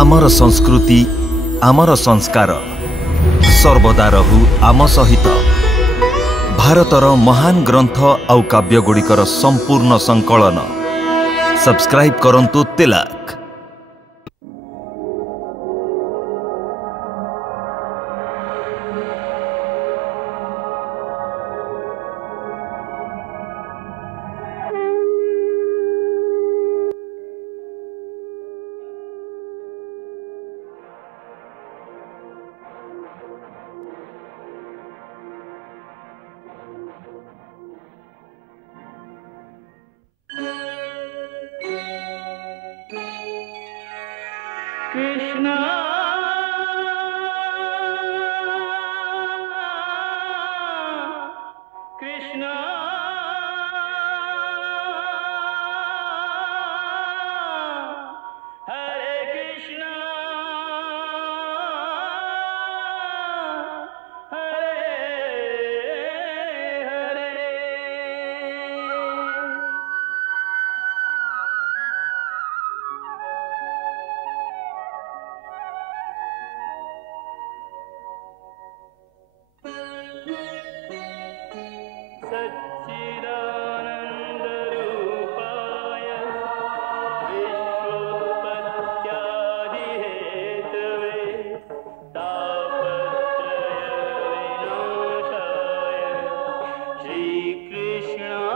आमर संस्कृति आमर संस्कार सर्वदा रहू आम सहित। भारतर महान ग्रंथ आउ काव्यगुड़िकर संपूर्ण संकलन सब्सक्राइब करंतु तिलक। कृष्णा कृष्णा हरे कृष्णा हरे हरे। सच्चिदानंद रूपाय विश्वोत्पत्त्यादि हेतवे तापत्रय विनाशाय श्री कृष्णाय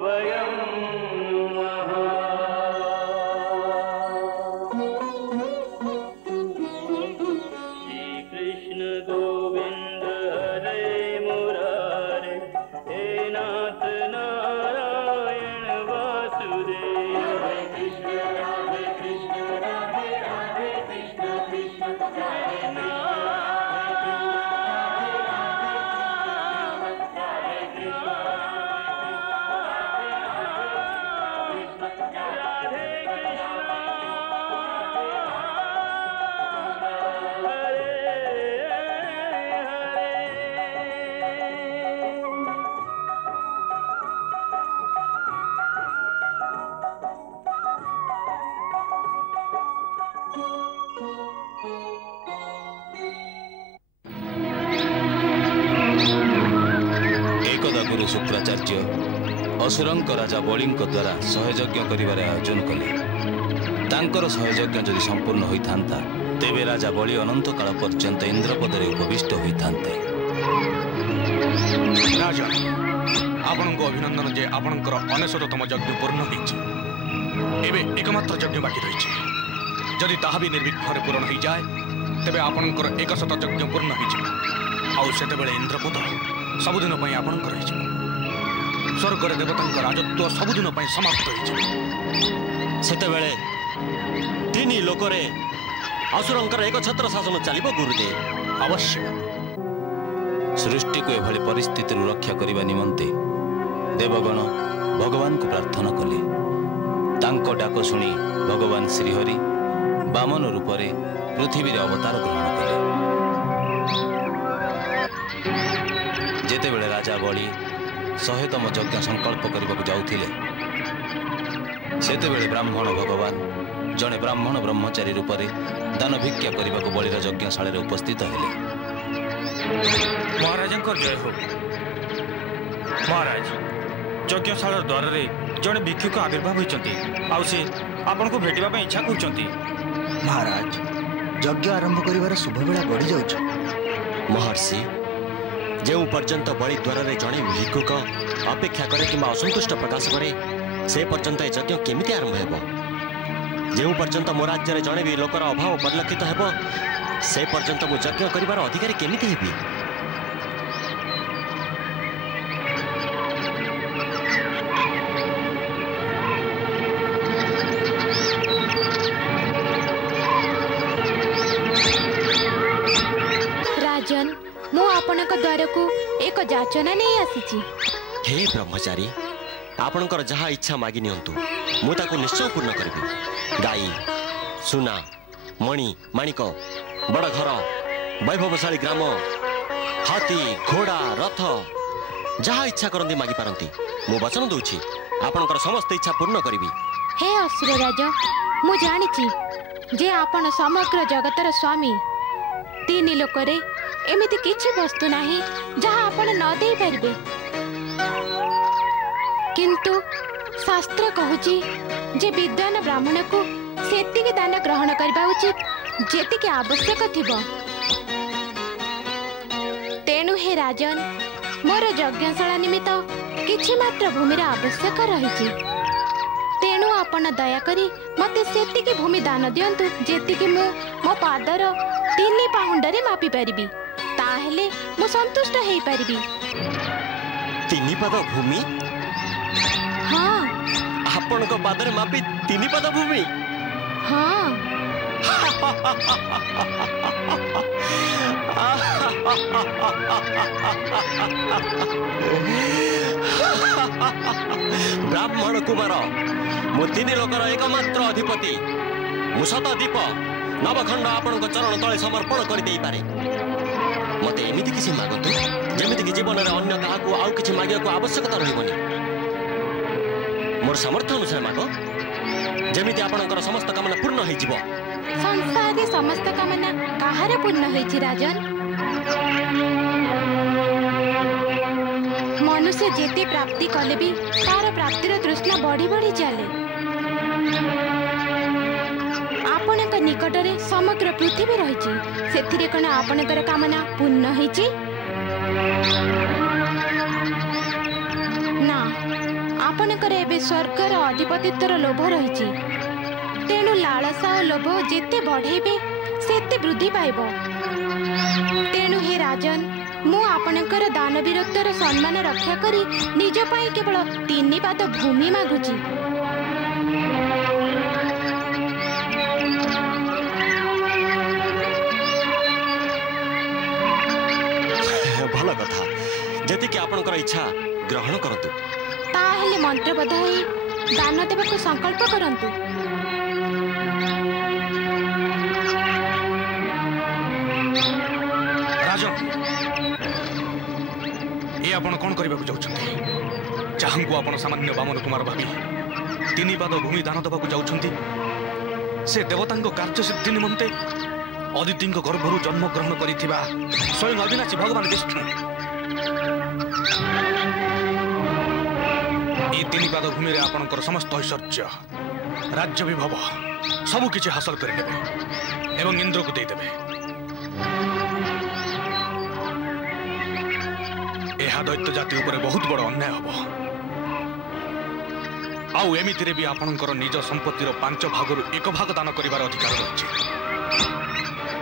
वयं नमः। श्री कृष्ण गोविंद हरे मुरारे हे नाथ नारायण वासुदेव। हरे कृष्ण राधे कृष्ण कृष्ण कृष्ण एकदा गुरु शुक्राचार्य असुरंक राजा बलिंक द्वारा सहयज्ञ करिवार आयोजन कले। तांकर सहयज्ञ जदि संपूर्ण होइथांता तेबे राजा बलि अनंत काल पर्यंत इंद्रपदरे उपविष्ट होइथांते। राजा आपनको अभिनंदन जे आपणकर 69तम यज्ञ पूर्ण होइछि। एबे एकमात्र यज्ञ बाकी रहिछि। जदि ताहा भी निर्विघ्न पूर्ण हो जाए तेबे आपणकर 100 यज्ञ पूर्ण होइछि। आउ सेतेबेले इंद्रपद सबुदिन पई आपणकर होइछि। स्वर्गर देवतांक राजत्व सबुदिन पई समाप्त होइछि। सेतेबेले तीन लोकरे असुरंकर एक छत्र शासन चलिबो गुरुदेव। अवश्य सृष्टि को एभली परिस्थिति रक्षा करने निमंते देवगण भगवान को प्रार्थना कले। तांको डाक शुणी भगवान श्रीहरि वामन रूप से पृथ्वी रे अवतार ग्रहण कले। जेतेबेले राजा बलि 100तम यज्ञ संकल्प करने जाउथिले सेतेबेले ब्राह्मण भगवान जड़े ब्राह्मण ब्रह्मचारी रूप से दान भिक्षा करने को बलिर यज्ञशाला रे उपस्थित हेले। महाराज जय हो। महाराज यज्ञशाला द्वार रे जड़े भिक्षुक आविर्भाव होती से आपन को भेटिबा ପାଇଁ इच्छा करछंती। महाराज यज्ञ आरंभ करिवार शुभ बेला गड़ी जाउछ। महर्षि जो पर्यंत बलि द्वार रे जड़े भिक्षुक अपेक्षा करे कि असंतुष्ट प्रकाश करे से पर्यंत यज्ञ केमिति आरंभ हेबो। जो पर्यंत मो राज्य रे जड़े भी लोकर अभाव परिलक्षित हेबो से पर्यंत मु यज्ञ करिवार अधिकारी केमिति हेबी। राजन मु आपनक द्वार को एक जाचना नहीं आसीची। हे ब्रह्मचारी आपणकर जहाँ इच्छा मागी नियंतु मु ताकू निश्चय पूर्ण करिबी। गाई सुना मणि माणिक बड़ घर वैभवशाली ग्राम हाथी घोड़ा रथ जहाँ इच्छा करती मागी पारती मु वचन दूची आपणकर समस्त इच्छा पूर्ण करी। हे असुरराज मु जानिछि जे आपण समग्र जगतर स्वामी। तीन लोकरे एमिति किछि वस्तु नाही जहाँ आपण न दे पारिबे, किंतु शास्त्र कहूची जे विद्वान ब्राह्मण को सेतिके दान ग्रहण करबा उचित जेतिके आवश्यक थिबो। तेणु हे राजन मोर यज्ञशाला निमित्त किछि मात्र भूमिर आवश्यक रहिछि। तेणु आपण दयाकरी मते सेतिके भूमि दान दियंतु जेतिके मो पादर 3 पाहुंडरे मापी पारिबी, ताहेले मो संतुष्ट हेई पारिबी। 3 पाद भूमि? हाँ। आपण को पादरे मापी 3 पाद भूमि? हाँ। ब्राह्मण कुमार मु 3 लोकर एकमात्र अधिपति मुसतदीप नवखंड आपण चरण तले समर्पण कर दे पारे। मते एमिति किसी मागतु जेमिति कि जीवन रे अन्य काहाकू आउ किछि मागिया को आवश्यकता रहिबनी। मोर सामर्थ्य अनुसार मागो जेमिति आपणकर समस्त कामना पूर्ण होई जिवो। संसार रे समस्त कामना काहार पूर्ण होईछि राजन? मनुष्य जेते प्राप्ति कले भी तार प्राप्तिर तृष्णा बढ़ी बढ़ी चले। आपणक निकटरे समग्र पृथ्वी रहिछि, सेथिरे कोन आपणकर कामना पूर्ण होईछि? ना, आपणकर एबे स्वर्गर अधिपतित्वर लोभ रहिछि। तेणु लालसा और लोभ जेते बढ़ेबे सेते वृद्धि पाइब। तेणु हे राजन मु आपणकर दानवीरत्वर सम्मान रक्षा करी निज पाई केवल 3 पाद भूमि मागुची। भल कथा, जति कि आपणकर इच्छा ग्रहण करतु। ताहेले मंत्रबद्ध होई दान देबाको संकल्प करंतु। ये आपण कौन करने को चाहते? जहाँ को आपण सामान्य बामन कुमार भावी 3 पाद भूमि दान देवा जाउछंती, से देवतांको कार्य सिद्धि निमंते अदिति गर्भरु जन्म ग्रहण करिथिबा स्वयं अविनाशी भगवान विष्णु ये 3 पाद भूमि रे आपणकर समस्त ऐश्वर्य राज्य विभव सबु किछि हासिल करिदेबे एवं इंद्र को देदेबे। यह दैत्य जाति उपर बहुत बड़ अन्याय हम। आउ एमितिरे भी आपणकर निज संपत्तिर 5 भागरु 1 भाग दान करिवार अधिकार रहिछि।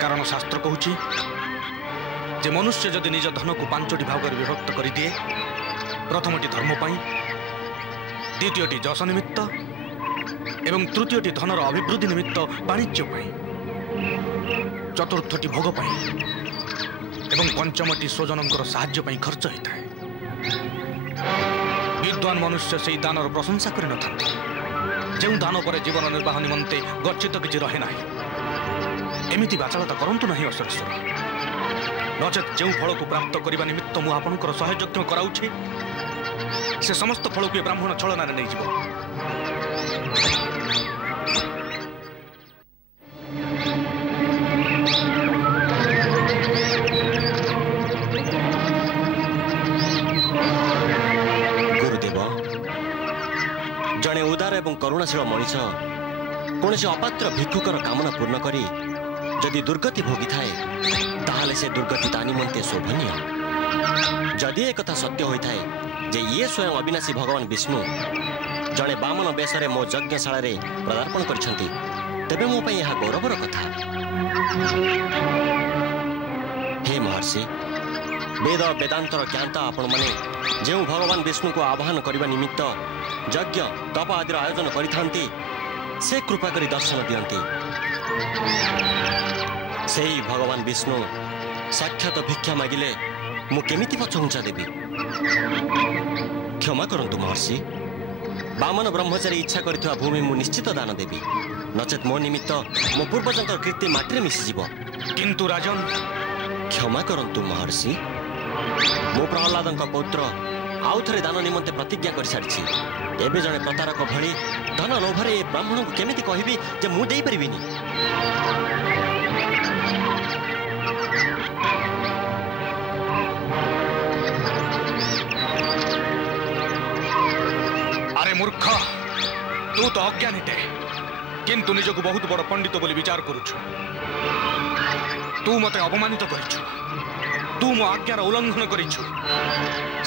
कारण शास्त्र कहूछि जे मनुष्य जदि निज धन को 5टी भाग विभक्त कर दिए, प्रथमटी धर्म पाई, द्वितीयटी जश निमित्त एवं तृतीयटी धनर अभिवृद्धि निमित्त वाणिज्य पाई, चतुर्थटी भोग पाई एवं पंचमटी स्वजनकर साहाय्य पाई खर्च होता है। विद्वान मनुष्य से दानर प्रशंसा कर जो दान पर जीवन निर्वाह निमंते गच्छित किसी रहे ना। एमिति बाचालता करंतु नहीं असुरेश्वर, नचेत जो फल को प्राप्त करने निमित्त मु आपणकर सहयज्ञ कराउछि से समस्त फल को ब्राह्मण छलना नहीं जीव। जड़े उदार एवं करुणाशील मनीष कौन से अपात्र भिक्षुकर कामना पूर्ण करी जदि दुर्गति भोगी थाए ताहले से दुर्गति ता निमंते शोभनीय। जदि एक कथा सत्य होता है जे ये स्वयं अविनाशी भगवान विष्णु जड़े बामन बेशरे मो यज्ञशाला रे पदार्पण करिसेंती, तेबे मो पई यह गौरवर कथा। हे महर्षि, वेद वेदांतर ज्ञाता आपण माने जो भगवान विष्णु को आह्वान करने निमित्त यज्ञ तप आदि आयोजन करिथांती से कृपा करी दर्शन दियंती। से ही भगवान विष्णु साक्षात भिक्षा मागिले मु केमिति पछुंचा देबी? क्षमा करंतु महर्षि, बामन ब्रह्मचारी इच्छा करिथवा भूमि मु निश्चित दान देबी, नचेत मो निमित्त मो पूर्वजंकर कीर्ति माटिरे मिसि जीव। किंतु राजन, क्षमा करंतु महर्षि, मो प्रहलादंक पौत्र आउ थे दान निमंते प्रतिज्ञा कर सारी एवं जड़े प्रतारक भली धन लोभरे ब्राह्मण को केमिति कहबी जे मु देई परिबिनी। अरे मूर्ख तू तो अज्ञानीटे किंतु निजक बहुत बड़ पंडित बोली विचार करुछु। तू मते अपमानित करिछु, तू मो आज्ञार उल्लंघन करिछु,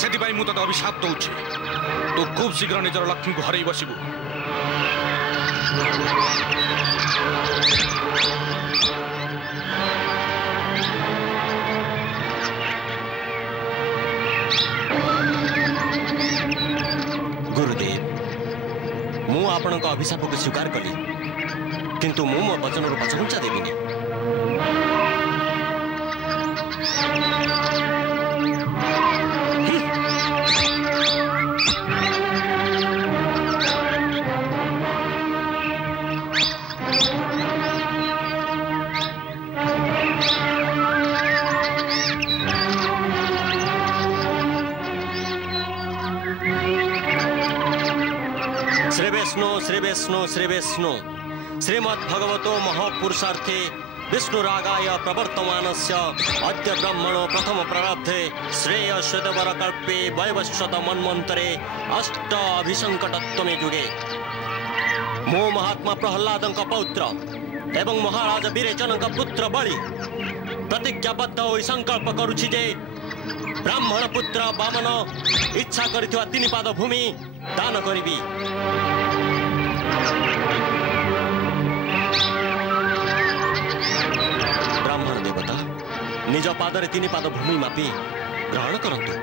सेतिपाई मु तते अभिशाप दउछि। तू खूब शीघ्र निजर लक्ष्मी को हरई बसिबु। गुरुदेव मु आपणक अभिशाप को स्वीकार कली किंतु मु मो वचन पछघुंचा देविनी। श्री विष्णु श्रीमद् भगवतो महापुरुषार्थे विष्णुरागाय प्रवर्तमानस्य अद्य ब्रह्मणो प्रथम प्रारब्धे श्रेय श्वेतवर कल्पे वैवस्वत मन्वन्तरे अष्ट अभिसंकटत्वमे युगे मो महात्मा प्रहलादंक पौत्र एवं महाराज विरेचनक पुत्र बलि प्रतिज्ञाबद्ध होई संकल्प करुछि जे ब्राह्मण पुत्र वामन इच्छा करिथिबा 3 पाद भूमि दान करिबी। ब्राह्मण देवता निज पादरे 3 पाद भूमि मापी ग्रहण करंतु।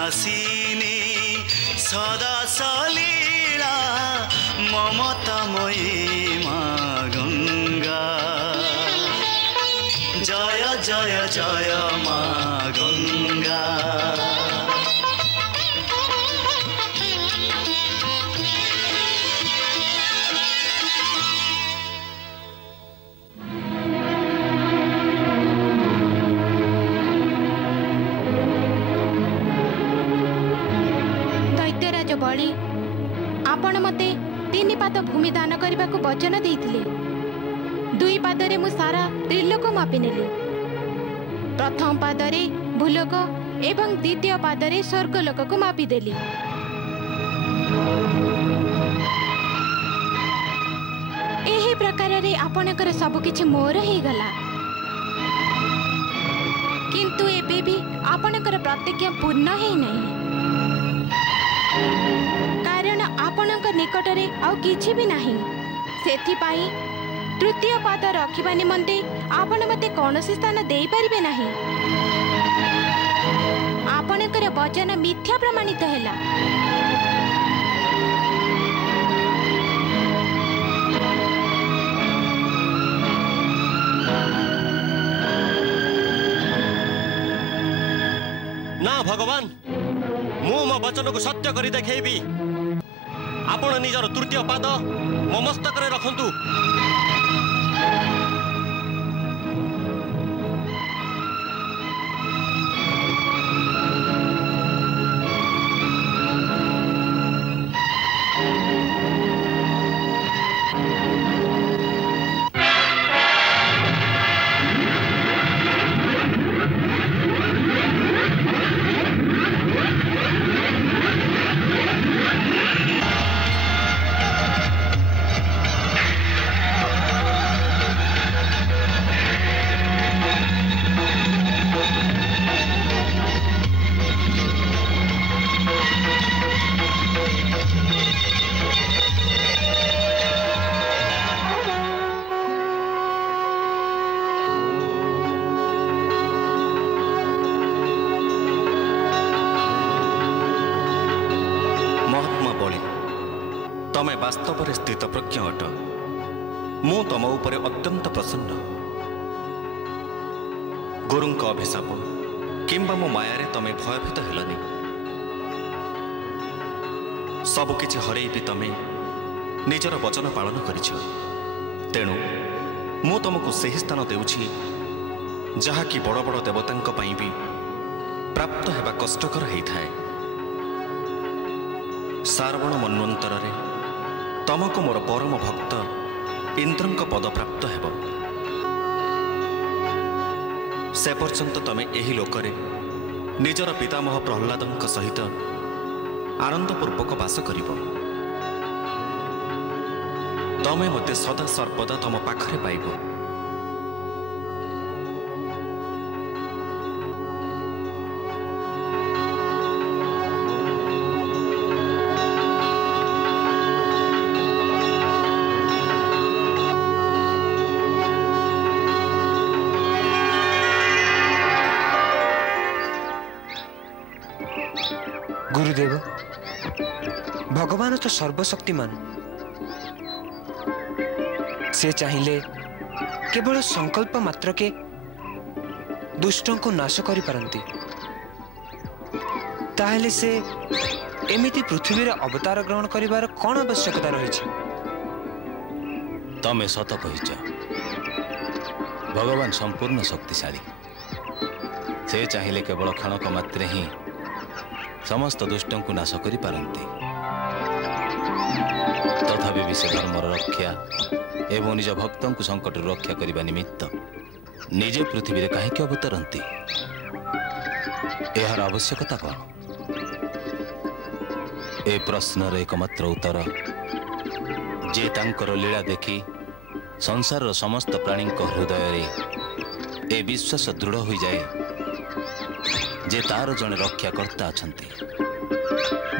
नासिनी सदा सलीला ममतामयी माँ गंगा जय जय जय माँ गंगा दैत्यराज बलि आपण मते 3 पाद भूमि दान करने को वचन देइथिले। 2 पादरे मु सारा त्रिलोक मापी नेली। प्रथम पादरे भूलोक एवं द्वितीय पादरे स्वर्गलोक को मापी देली। एही प्रकार रे आपणकर सब किछि मोर ही गला। किंतु एबे भी आपणकर प्रतिज्ञा पूर्ण ही नहीं, कारण आपणक निकटरे आउ किछि भी नहीं। सेथिपाई तृतीय पाद रखिबा निमंते आपण मते कौनसी स्थान देई परिबे नहीं। आपणकर वचन मिथ्या प्रमाणित हैला। ना भगवान मु मो वचन को सत्य करी देखेबी। आपण निजर तृतीय पाद मो मस्तक रे रखंतु। तमे वास्तव में स्थित प्रज्ञ अट। मु तम उपरे अत्यंत प्रसन्न। गुरुं अभिशाप किंबा मो मायारे तमे भयभीत हेलनी। सबकिछि हरई भी तमे निजर वचन पालन करिछ। तेणु मु तुमको सही स्थान देउछि जहा कि बड़ बड़ देवतांक पई भी प्राप्त हेबा कष्टकर हेइथाए। सारवण मन्वंतर रे तमको मोर परम भक्त इंद्रंक पद प्राप्त हेब। से पर्यंत तमे एही लोकरे निजर पितामह प्रह्लादंक सहित आनंदपूर्वक वास करिब। तमे मते सदा सर्वदा तम पाखरे पाइब। गुरुदेव, भगवान तो सर्वशक्तिमान। से चाहिए केवल संकल्प मात्र के दुष्टों को नाश करि पारंती। ताहले से एमिति पृथ्वी रे अवतार ग्रहण करिवार कोन आवश्यकता रही? तमे सत कहिछ। भगवान संपूर्ण शक्तिशाली। से चाहिए केवल क्षणक मात्रे ही समस्त दुष्टों को नाश करि पारंती। तथापि भी से धर्मर रक्षा एवं निज भक्तों को संकट रक्षा करने निमित्त निजे पृथ्वी रे काहेकि अवतरती? यार आवश्यकता कौन? ए प्रश्नर एकमात्र उत्तर जे तांकर लीला देखी संसार समस्त प्राणी हृदय रे ए विश्वास दृढ़ हो जाए जे तार जड़े रक्षाकर्ता अछंती,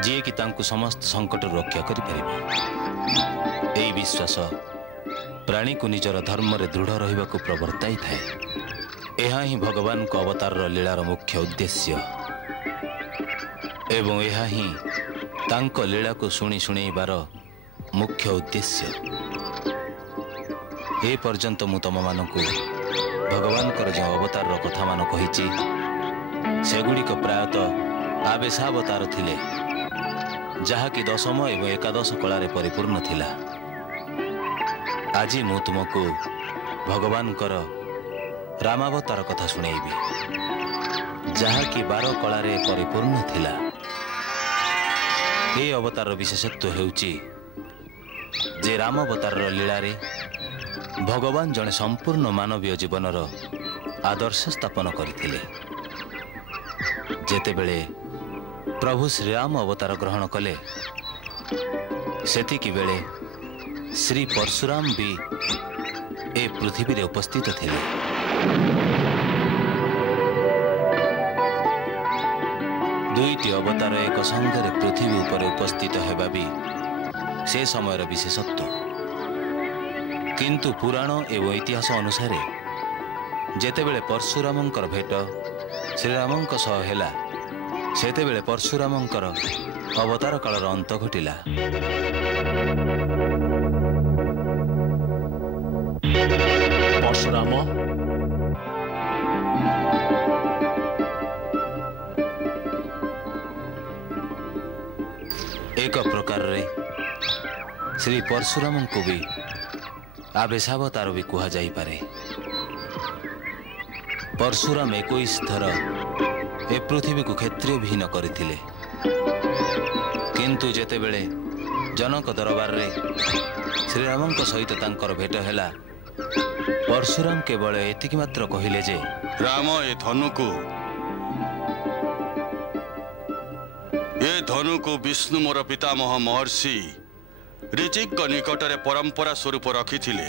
जी कि तांकु समस्त संकट रक्षा करि परिबे। ए विश्वास प्राणी को निजर धर्म रे दृढ़ रहिबा को प्रवर्ताई थाए। एहा ही भगवान को अवतार लीलार मुख्य उद्देश्य। ଏବଂ ଏହା ହିଁ ତାଙ୍କ ଲୀଳାକୁ ଶୁଣେଇବାର ମୁଖ୍ୟ ଉଦ୍ଦେଶ୍ୟ। ଏ ପର୍ଯ୍ୟନ୍ତ ମୁଁ ତମମାନଙ୍କୁ ଭଗବାନଙ୍କର ଯେଉଁ ଅବତାରର କଥାମାନ କହିଛି ସେଗୁଡ଼ିକ ପ୍ରାୟତଃ ଆବେଶାବତାର ଥିଲେ, ଯାହାକି ଦଶମ ଏବଂ ଏକାଦଶ କଳାରେ ପରିପୂର୍ଣ୍ଣ ଥିଲା। ଆଜି ମୁଁ ତୁମକୁ ଭଗବାନଙ୍କର ରାମାବତାର କଥା ଶୁଣେଇବି, ଯାହାକି 12 କଳାରେ ପରିପୂର୍ଣ୍ଣ ଥିଲା। ଏହି ଅବତାରର ବିଶେଷତ୍ୱ ହେଉଛି ଯେ ରାମାବତାରର ଲୀଳାରେ ଭଗବାନ ଜଣେ ସମ୍ପୂର୍ଣ୍ଣ ମାନବୀୟ ଜୀବନର ଆଦର୍ଶ ସ୍ଥାପନ କରିଥିଲେ। ଯେତେବେଳେ ପ୍ରଭୁ ଶ୍ରୀରାମ ଅବତାର ଗ୍ରହଣ କଲେ, ସେତିକି ବେଳେ ଶ୍ରୀ ପରଶୁରାମ ବି ଏ ପୃଥିବୀରେ ଉପସ୍ଥିତ ଥିଲେ। ଦୁଇଟି ଅବତାର ଏକ ସଙ୍ଗରେ ପୃଥିବୀ ଉପରେ ଉପସ୍ଥିତ ହେବା ବି ସେ ସମୟର ବିଶେଷତ୍ୱ। କିନ୍ତୁ ପୁରାଣ ଏବଂ ଇତିହାସ ଅନୁସାରେ ଯେତେବେଳେ ପରଶୁରାମଙ୍କର ଭେଟ ଶ୍ରୀରାମଙ୍କ ସହ ହେଲା, ସେତେବେଳେ ପରଶୁରାମଙ୍କର ଅବତାର କାଳର ଅନ୍ତ ଘଟିଲା। ପରଶୁରାମ ଏକ ପ୍ରକାରରେ ଶ୍ରୀ ପରଶୁରାମଙ୍କୁ ବି ଆବେଶାବତାର ବି କୁହାଯାଇପାରେ। ପରଶୁରାମ 21 ଥର ଏ ପୃଥିବୀକୁ କ୍ଷତ୍ରିୟ ବିହୀନ କରିଥିଲେ। କିନ୍ତୁ ଯେତେବେଳେ ଜନକ ଦରବାରରେ ଶ୍ରୀରାମଙ୍କ ସହିତ ତାଙ୍କର ଭେଟ ହେଲା, ପରଶୁରାମ କେବଳ ଏତିକି ମାତ୍ର କହିଲେ ଯେ ରାମ ଏ ଧନୁକୁ ବିଷ୍ଣୁ ମୋର ପିତାମହ ମହର୍ଷି ଋଚିଙ୍କ ନିକଟରେ ପରମ୍ପରା ସ୍ୱରୂପ ରଖିଥିଲେ।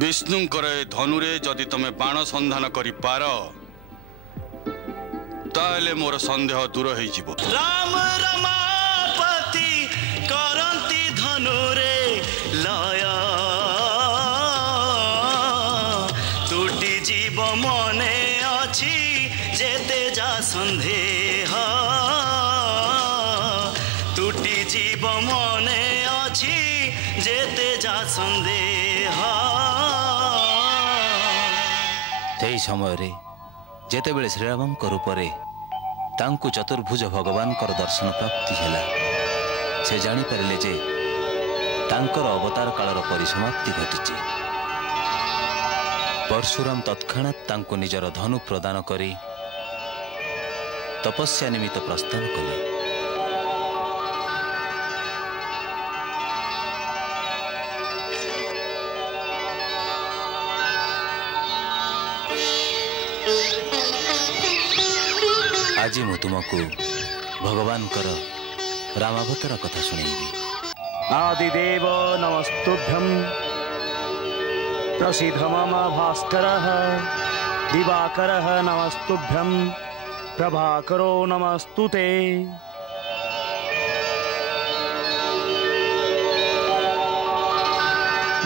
ବିଷ୍ଣୁଙ୍କର ଏ ଧନୁରେ ଯଦି ତମେ ବାଣ ସନ୍ଧାନ କରିପାର, ତାହେଲେ ମୋର ସନ୍ଦେହ ଦୂର ହେଇଯିବ। ରାମ ରମାପତି କରନ୍ତି ଧନୁରେ ଲୟ, ତୁଟି ଯିବ ମନେ ଅଛି ଯେତେ ଯା ସନ୍ଦେହ, ତୁଟି ଯିବ ମନେ ଅଛି ଯେତେ ଯା ସନ୍ଦେହ। ସେହି ସମୟରେ ଯେତେବେଳେ ଶ୍ରୀରାମଙ୍କ ରୂପରେ ତାଙ୍କୁ ଚତୁର୍ଭୁଜ ଭଗବାନଙ୍କର ଦର୍ଶନ ପ୍ରାପ୍ତି ହେଲା, ସେ ଜାଣିପାରିଲେ ଯେ ତାଙ୍କର ଅବତାର କାଳର ପରିସମାପ୍ତି ଘଟିଛି। ପରଶୁରାମ ତତ୍କ୍ଷଣାତ୍ ତାଙ୍କୁ ନିଜର ଧନୁ ପ୍ରଦାନ କରି ତପସ୍ୟା ନିମିତ୍ତ ପ୍ରସ୍ଥାନ କଲେ। ଆଜି ମୁଁ ତୁମକୁ ଭଗବାନଙ୍କର ରାମାବତାର କଥା ଶୁଣେଇବି। आदिदेव नमस्तुभ्यं प्रसीद मम भास्करः दिवाकरः नमस्तुभ्यं प्रभाकरो नमस्तुते।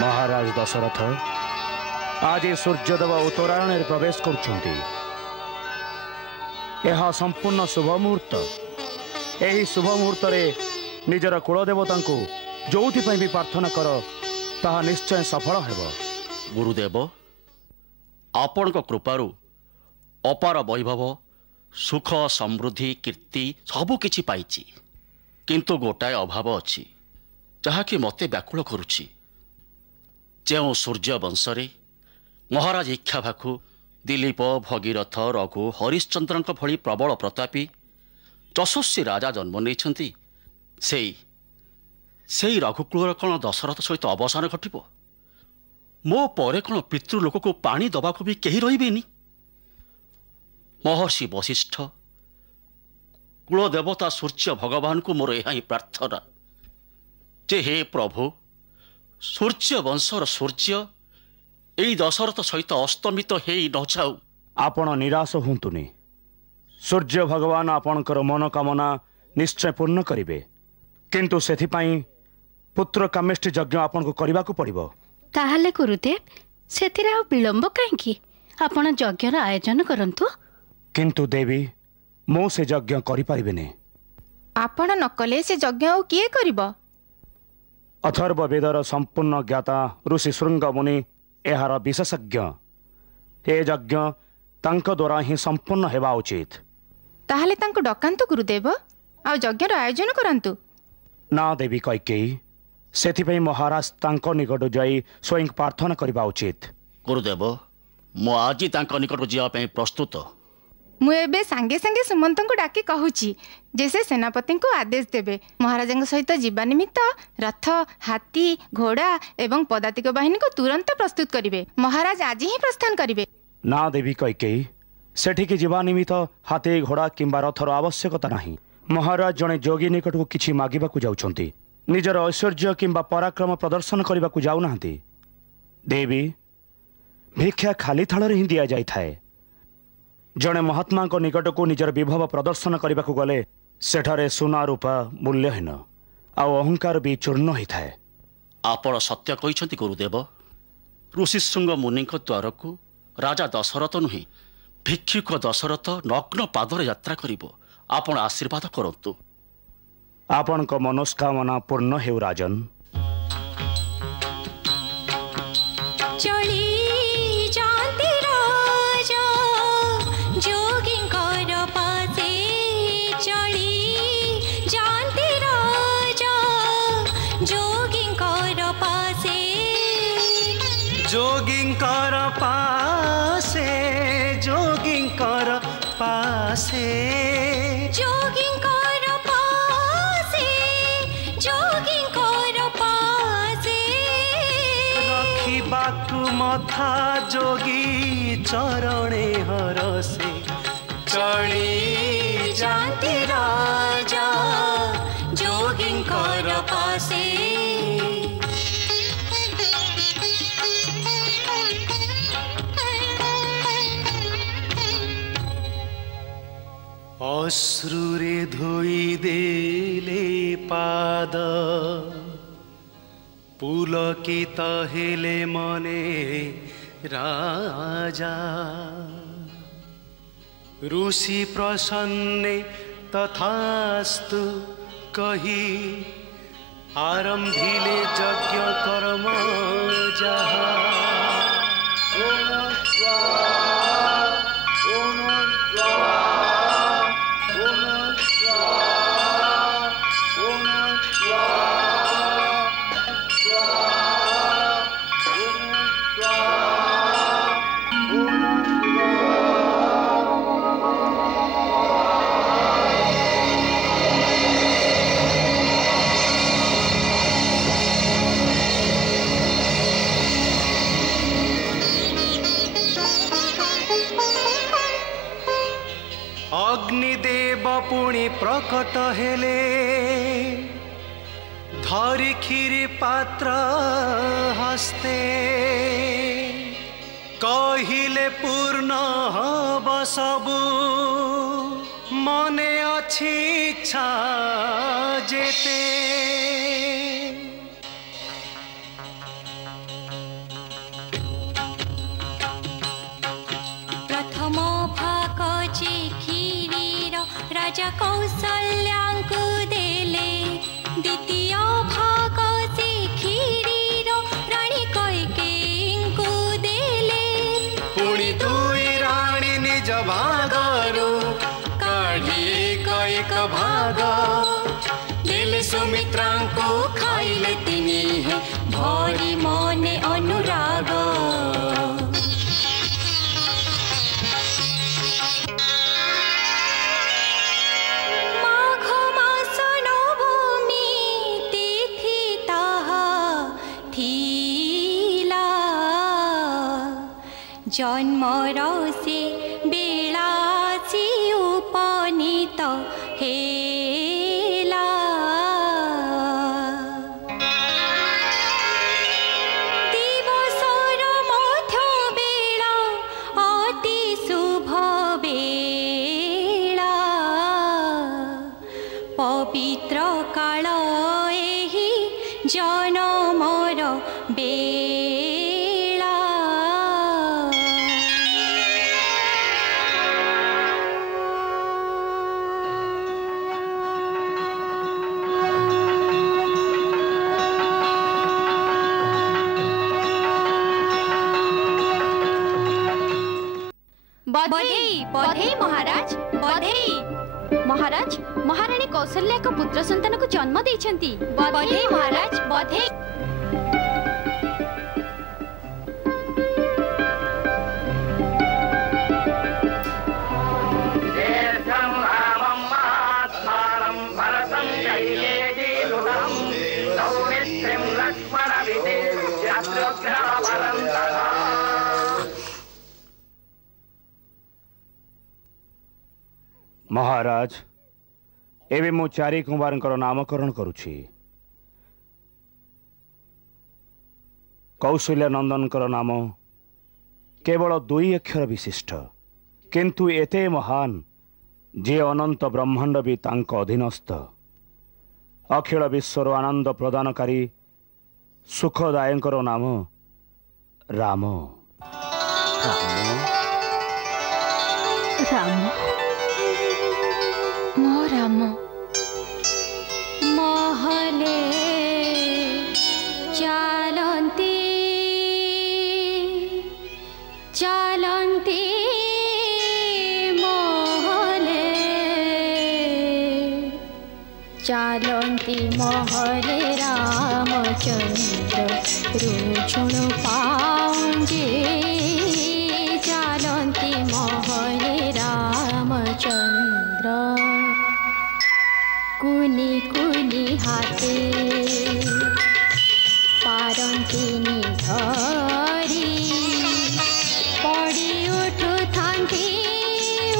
महाराज दशरथ आज सूर्यदेव उत्तरायण प्रवेश करुछन्ति। यह संपूर्ण शुभ मुहूर्त। यही शुभ मुहूर्त निजर कुलदेवता को जो भी प्रार्थना कर ताहा निश्चय सफल हेब। गुरुदेव आपण कृपारू अपार वैभव सुख समृद्धि कीर्ति सबु किछि पाइछि, किंतु गोटाए अभाव अछि जहाँकि मते व्याकुल करुछि। जो सूर्य वंशरे महाराज इक्ष्वाकु दिलीप भगीरथ रघु हरिश्चंद्र भली प्रबल प्रतापी यशस्वी राजा जन्म नहीं, से रघुकुल कौन दशरथ सहित अवसान घटब? मो परे कौन पितृलोक को पानी दबाक भी कहीं रही? महर्षि वशिष्ठ कुलदेवता सूर्य भगवान को मोर यह प्रार्थना जे हे प्रभु सूर्य वंशर सूर्य यही दशरथ सहित अस्तमित हो न जाऊ। आपण निराश हुंतुनी। सूर्य भगवान आपणकर मनोकामना निश्चय पूर्ण करिवे, किंतु सेथिपाई पुत्र कामेष्टि यज्ञ आपन को करबा को पड़िबो। ताहाले गुरुदेव सेथिरा विलंब काहेकि? आपण यज्ञर आयोजन करंतु। किंतु देवी ମୁଁ ସେ ଯଜ୍ଞ କରିପାରିବିନି। ଆପଣ ନ କଲେ ସେ ଯଜ୍ଞ ଆଉ କିଏ କରିବ? ଅଥର୍ବ ବେଦର ସମ୍ପୂର୍ଣ୍ଣ ଜ୍ଞାତା ଋଷି ଶୃଙ୍ଗ ମୁନି ଏହାର ବିଶେଷଜ୍ଞ। ଏ ଯଜ୍ଞ ତାଙ୍କ ଦ୍ୱାରା ହିଁ ସମ୍ପୂର୍ଣ୍ଣ ହେବା ଉଚିତ। ତାହେଲେ ତାଙ୍କୁ ଡକାନ୍ତୁ ଗୁରୁଦେବ, ଆଉ ଯଜ୍ଞର ଆୟୋଜନ କରାନ୍ତୁ। ନା ଦେବୀ କୈକେୟୀ, ସେଥିପାଇଁ ମହାରାଜ ତାଙ୍କ ନିକଟକୁ ଯାଇ ସ୍ୱୟଂ ପ୍ରାର୍ଥନା କରିବା ଉଚିତ। ଗୁରୁଦେବ, ମୁଁ ଆଜି ତାଙ୍କ ନିକଟକୁ ଯିବା ପାଇଁ ପ୍ରସ୍ତୁତ। ମୁଁ ଏବେ ସାଙ୍ଗେ ସାଙ୍ଗେ ସୁମନ୍ତଙ୍କୁ ଡାକି କହୁଛି ଯେ ସେ ସେନାପତିଙ୍କୁ ଆଦେଶ ଦେବେ ମହାରାଜାଙ୍କ ସହିତ ଯିବା ନିମିତ୍ତ ରଥ, ହାତୀ, ଘୋଡ଼ା ଏବଂ ପଦାତିକ ବାହିନୀକୁ ତୁରନ୍ତ ପ୍ରସ୍ତୁତ କରିବେ। ମହାରାଜ ଆଜି ହିଁ ପ୍ରସ୍ଥାନ କରିବେ। ନା ଦେବୀ କୈକେୟୀ, ସେଠିକି ଯିବା ନିମିତ୍ତ ହାତୀ, ଘୋଡ଼ା କିମ୍ବା ରଥର ଆବଶ୍ୟକତା ନାହିଁ। ମହାରାଜ ଜଣେ ଯୋଗୀ ନିକଟକୁ କିଛି ମାଗିବାକୁ ଯାଉଛନ୍ତି, ନିଜର ଐଶ୍ୱର୍ଯ୍ୟ କିମ୍ବା ପରାକ୍ରମ ପ୍ରଦର୍ଶନ କରିବାକୁ ଯାଉନାହାନ୍ତି। ଦେବୀ, ଭିକ୍ଷା ଖାଲି ଥାଳରେ ହିଁ ଦିଆଯାଇଥାଏ। ଜଣେ ମହାତ୍ମାଙ୍କ ନିକଟକୁ ନିଜର ବିଭବ ପ୍ରଦର୍ଶନ କରିବାକୁ ଗଲେ ସେଠାରେ ସୁନା ରୂପା ମୂଲ୍ୟହୀନ, ଆଉ ଅହଙ୍କାର ବି ଚୂର୍ଣ୍ଣ ହୋଇଥାଏ। ଆପଣ ସତ୍ୟ କହିଛନ୍ତି ଗୁରୁଦେବ। ଋଷିଶୃଙ୍ଗ ମୁନିଙ୍କ ଦ୍ୱାରକୁ ରାଜା ଦଶରଥ ନୁହେଁ, ଭିକ୍ଷୁକ ଦଶରଥ ନଗ୍ନ ପାଦରେ ଯାତ୍ରା କରିବ। ଆପଣ ଆଶୀର୍ବାଦ କରନ୍ତୁ। ଆପଣଙ୍କ ମନସ୍କାମନା ପୂର୍ଣ୍ଣ ହେଉ ରାଜନ। जोगिंकर पासे, जोगिंकर पासे, जोगिंकर पासे, जोगिंकर पासे रखिबाकु मथा जोगी चरणे हरसे चली जाती राजा जोगिंकर पासे। अश्रुरे धोई देले पाद पुलकित हेले मने राजा ऋषि प्रसन्ने तथास्तु कही आरंभिले यज्ञ कर्म जहा। अग्निदेव पुणी प्रकट हेले धरी खीरी पात्र हस्ते कहिले पूर्ण हब सबु मने अछि इच्छा जेते। प्रथम भाग खीरीर राजा कौशल्याଙ୍କୁ देले, द्वितीय भाग से खीरीर रानी कैकेयीଙ୍କୁ देले, पुणी दुई रानी निज भागरू काढ़ी कैक भाग देले सुमित्राଙ୍କୁ खाइले तिनी है भरी मने अनुराग। जन्मर से बेलासी उपनीत हेला, दिवसर मध्य बेला अति शुभ बेला, पवित्र काल एही जनमर बेला। बधेई बधेई महाराज बधेई। महाराज महारानी कौशल्या एक पुत्र संतान को जन्म देइछंती। बधेई महाराज बधेई। महाराज एवं मु चारि कुमार नामकरण करुछि। कौशल्या नंदन नाम केवल 2 अक्षर विशिष्ट किंतु एते महान जे अनंत ब्रह्मांड भी तांको अधीनस्थ। अखिल विश्वर आनंद प्रदानकारी सुखदायकर नाम राम। राम मो राम महले चालंती चालंती महले चालंती महले रामचंद्र रुझुण पाऊंजे चालंती महले रामचंद्र कुनी कुनी हाथे पारंतिनी धरी पड़ी उठु थांती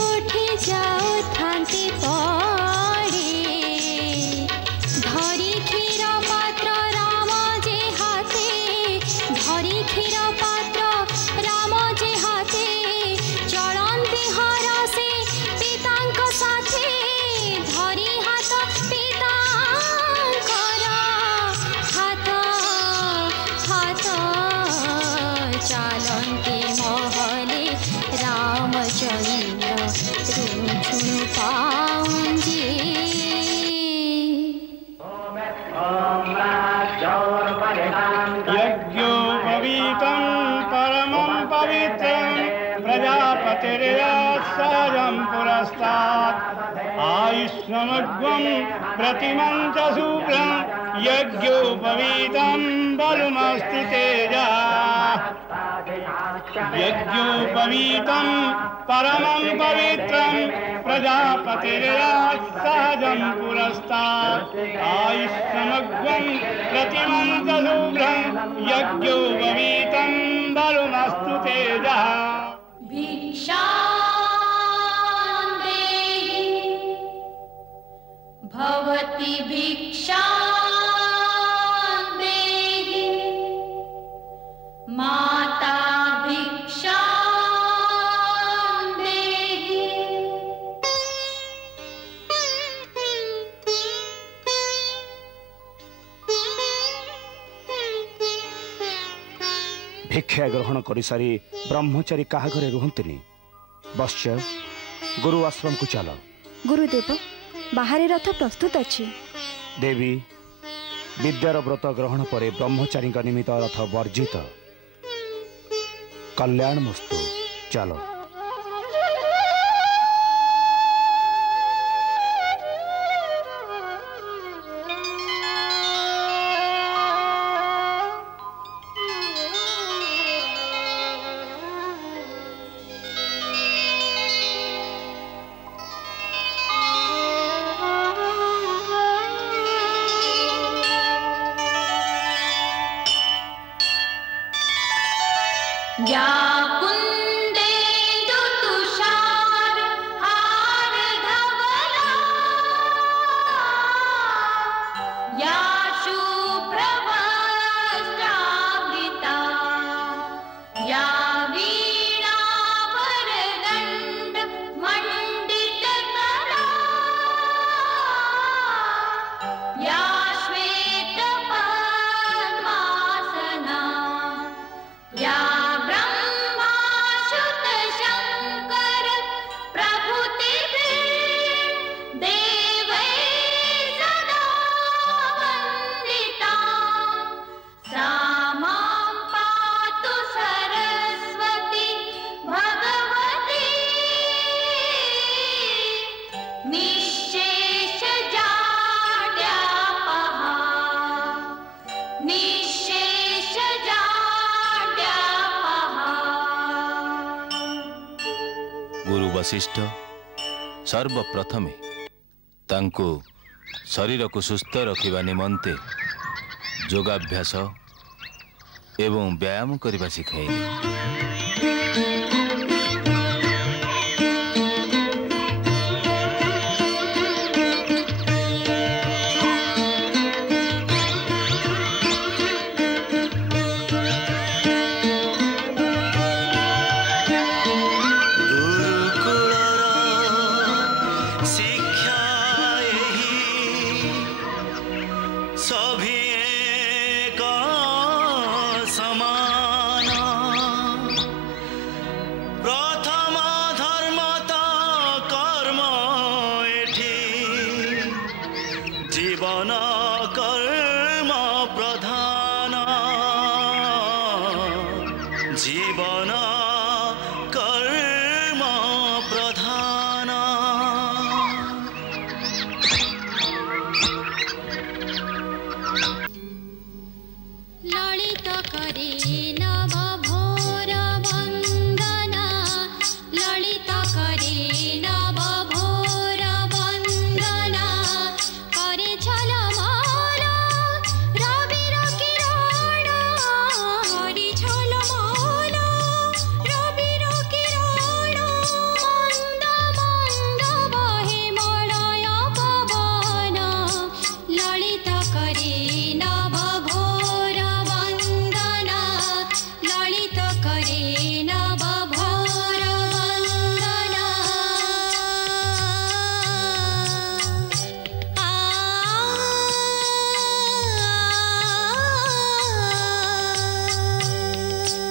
उठी जाऊ थांती पड़ी धरी क्षीर पात्र राम जे हाथे धरी क्षीर पात्र राम जे हाथे चलंती हरसे पितांक साथे धरी हाथ पितांकर हाथ हाथ चालंती महले रामचंद्र रुझुण पाऊंजे। यज्ञोपवीतं परमं पवित्रं प्रजापतिर्यासायं पुरस्तात् आयुष्मग्वं प्रतिमं च शुभ्रं यज्ञोपवीतं बलमस्ति तेजा। यज्ञोपवीतं परमं पवित्रं प्रजापतिर्यासायं पुरस्तात् आयुष्मग्वं प्रतिमं च शुभ्रं यज्ञोपवीतं बलमस्तु तेजा। भिक्षां देहि भवति भिक्षां देहि माता भिक्षां देहि। भिक्षा ग्रहण कर सारी ब्रह्मचारी कहा घरे रुहंतिनी। बश्य गुरु आश्रम को चल। गुरुदेव बाहर रथ प्रस्तुत अछि। देवी विद्यार व्रत ग्रहण पर ब्रह्मचारी निमित्त रथ वर्जित। कल्याण मस्तु चलो। या कुंदेन्दु तुषार हार धवला या शुभ्रवस्त्रावृता या वीणा वरदण्ड मण्डितकरा या श्वेत पद्मासना या ब्रह्मा वशिष्ठ सर्वप्रथमे तांको शरीर को सुस्थ रखिबा निमंते योगाभ्यास एवं व्यायाम करने शिखाइले।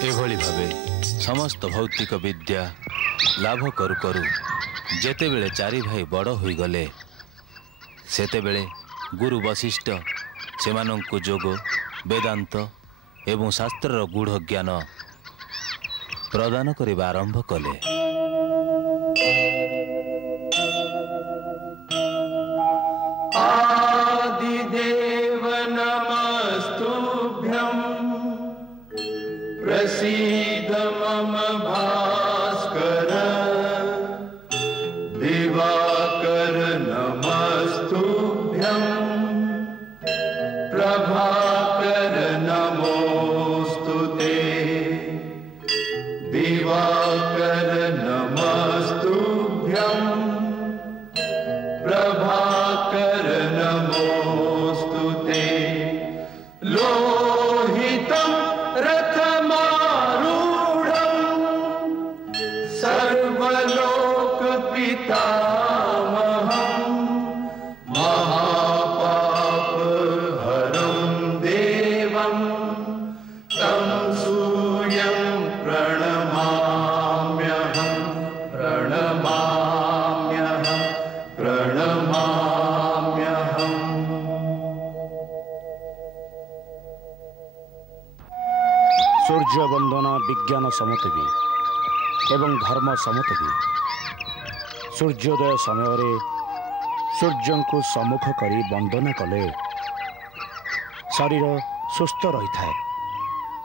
एभली भावे समस्त भौतिक विद्या लाभ करू करू जेते बेले चारि भाई बड़ होई गले सेते बेले गुरु वशिष्ठ सेमानंकु जोग वेदांत एवं शास्त्रर गूढ़ ज्ञान प्रदान करिबा आरंभ कले। आदिदेव नमस्तुभ्यं प्रसीद मम भास्कर दिवाकर नमस्तुभ्यं प्रभाकर नमोस्तुते दिवाकर नमस्तुभ्यं प्रभाकर नमोस्तुते लोहितं रथमारूढं सर्वलोकपितामहं महापापहरं देवं तं सूर्यं प्रणमाम्यहं प्रणमाम्यहं प्रणमाम्यहम्। सूर्य वंदना विज्ञान समतवी एवं धर्म समतवी सूर्योदय समय सूर्य को सम्मुख करी वंदना कले शरीर सुस्थ रही था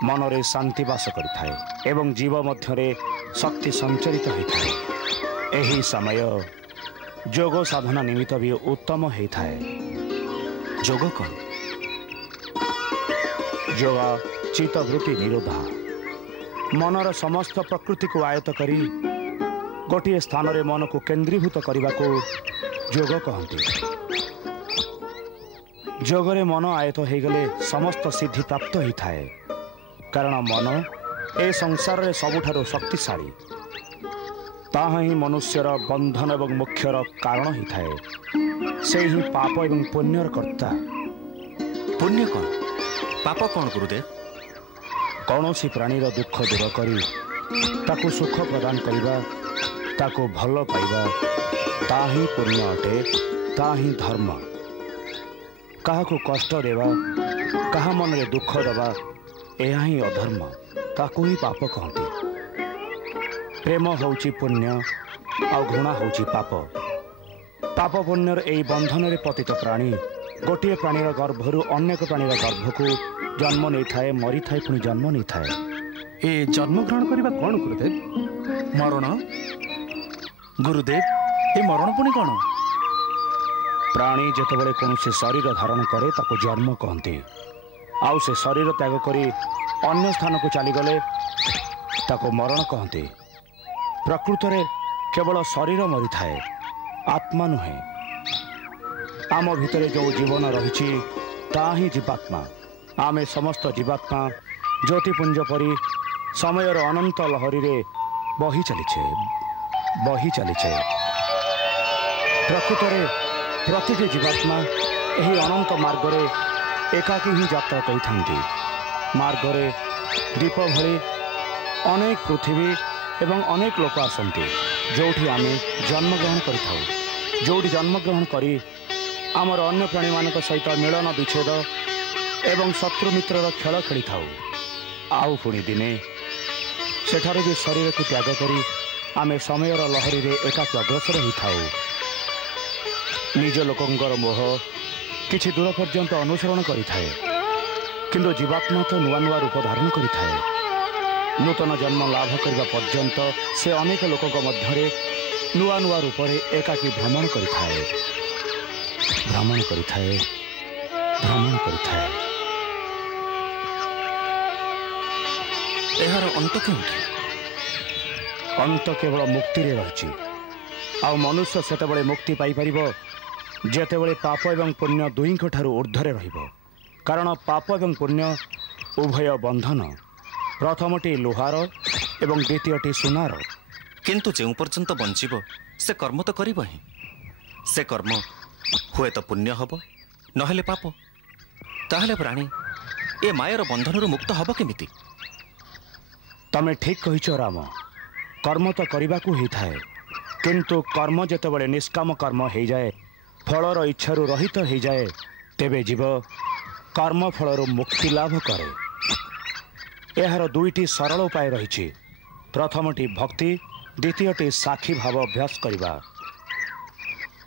मनरे शांति वास करिथाए एवं जीव मध्यरे शक्ति संचरित होता है। एही समय जोग साधना निमित्त भी उत्तम होता है। जोग कौन? जोगा चित्तवृत्ति निरोधा मनर समस्त प्रकृति को आयत्त करी गोटे स्थान रे मन को केंद्रीभूत करने को जोग कहते। जोगरे मन आयत्त हो गले समस्त सिद्धि प्राप्त होता है कारण मन ए संसार रे सबुठारो शक्तिशाली ताहा ही मनुष्यर बंधन एवं मुख्यर कारण होता है। से ही पाप एवं पुण्यर कर्ता। पुण्य कौन पाप कौन गुरुदेव? कौनसी प्राणीर दुख दूर करी ताकू सुख प्रदान करवा ताकू भल पाइबा ता ही पुण्य अटे ता ही धर्म। काहाकू कष्ट देवा कहा मन रे दुख दबा यह ही अधर्म ताकू ही पाप कहते। प्रेम होउची पुण्य आ घृणा होउची पाप। पाप पुण्यर एई बंधन रे पतित प्राणी गोटे प्राणीर गर्भरू अनेक प्राणीर गर्भ को जन्म नहीं थाए मरी थाए पुणी जन्म नहीं थाए। ए जन्म ग्रहण करने कौन गुरुदेव? मरण गुरुदेव ये मरण पुणी कौन? प्राणी जेतेबेले कौनसी शरीर धारण करे ताको जन्म कहते आउ से शरीर त्याग करी अन्य स्थान को चलीगले ताको मरण कहते। प्रकृत रे केवल शरीर मरी थाए, आत्मा नुहे। आम भितरे जो जीवन रही ताही जीवात्मा। आमे समस्त जीवात्मा ज्योतिपुंज परी समयर अनंत लहरी रे बही चलीछे। प्रकृत रे प्रतिटी जीवात्मा यही अनंत मार्गरे एकाकी ही यात्रा करिथांती। मार्गरे दीप भरी अनेक पृथ्वी एवं अनेक लोक आसंती जोठी आमे जन्मग्रहण करिथाउ। जोठी जन्मग्रहण करी आमर अन्य प्राणी मानक सहित मिलन विच्छेद एवं शत्रु मित्रर खेल खेली थाउ। आउ पुणी दिने सेठारे भी शरीर को त्याग करी आमे समयर लहरी रे एकाकी अग्रसर होई थाउ। निज लोकंकर मोह किछि दूर पर्यंत अनुसरण करिथाए, किंतु जीवात्मा तो नुआ नुआ रूप धारण करिथाए। नूतन जन्म लाभ करबा पर्यंत से अनेक लोकक मध्यरे नुआ नुआ रूप रे एकाकी भ्रमण करिथाए। एहार अंत केउठी? अंत केवल मुक्ति रे रही। आ मनुष्य सेतेबेले मुक्ति पाई परिबो जेतेबेले पाप एवं पुण्य दुईंक ठारू ऊर्ध्वरे रहिबो। कारण पाप एवं पुण्य उभय बंधन, प्रथमटी लुहार एवं द्वितीयटी सुनार। किंतु जे पर्यंत बंचिबो से कर्म तो करिबो ही। से कर्म हुए तो पुण्य हब नहेले पाप। ताहले प्राणी ए मायर बंधन मुक्त हब केमिति? तमे ठीक कहिछ राम। कर्म तो करने को ही थाए, किंतु कर्म जेतेबेले निष्काम कर्म हो जाए, फलर इच्छारू रहित हो जाए, तेबे जीव कर्म फलर मुक्ति लाभ करे। एहार दुईटी सरल उपाय रही। प्रथमटी भक्ति, द्वितीयटी साक्षी भाव अभ्यास करवा।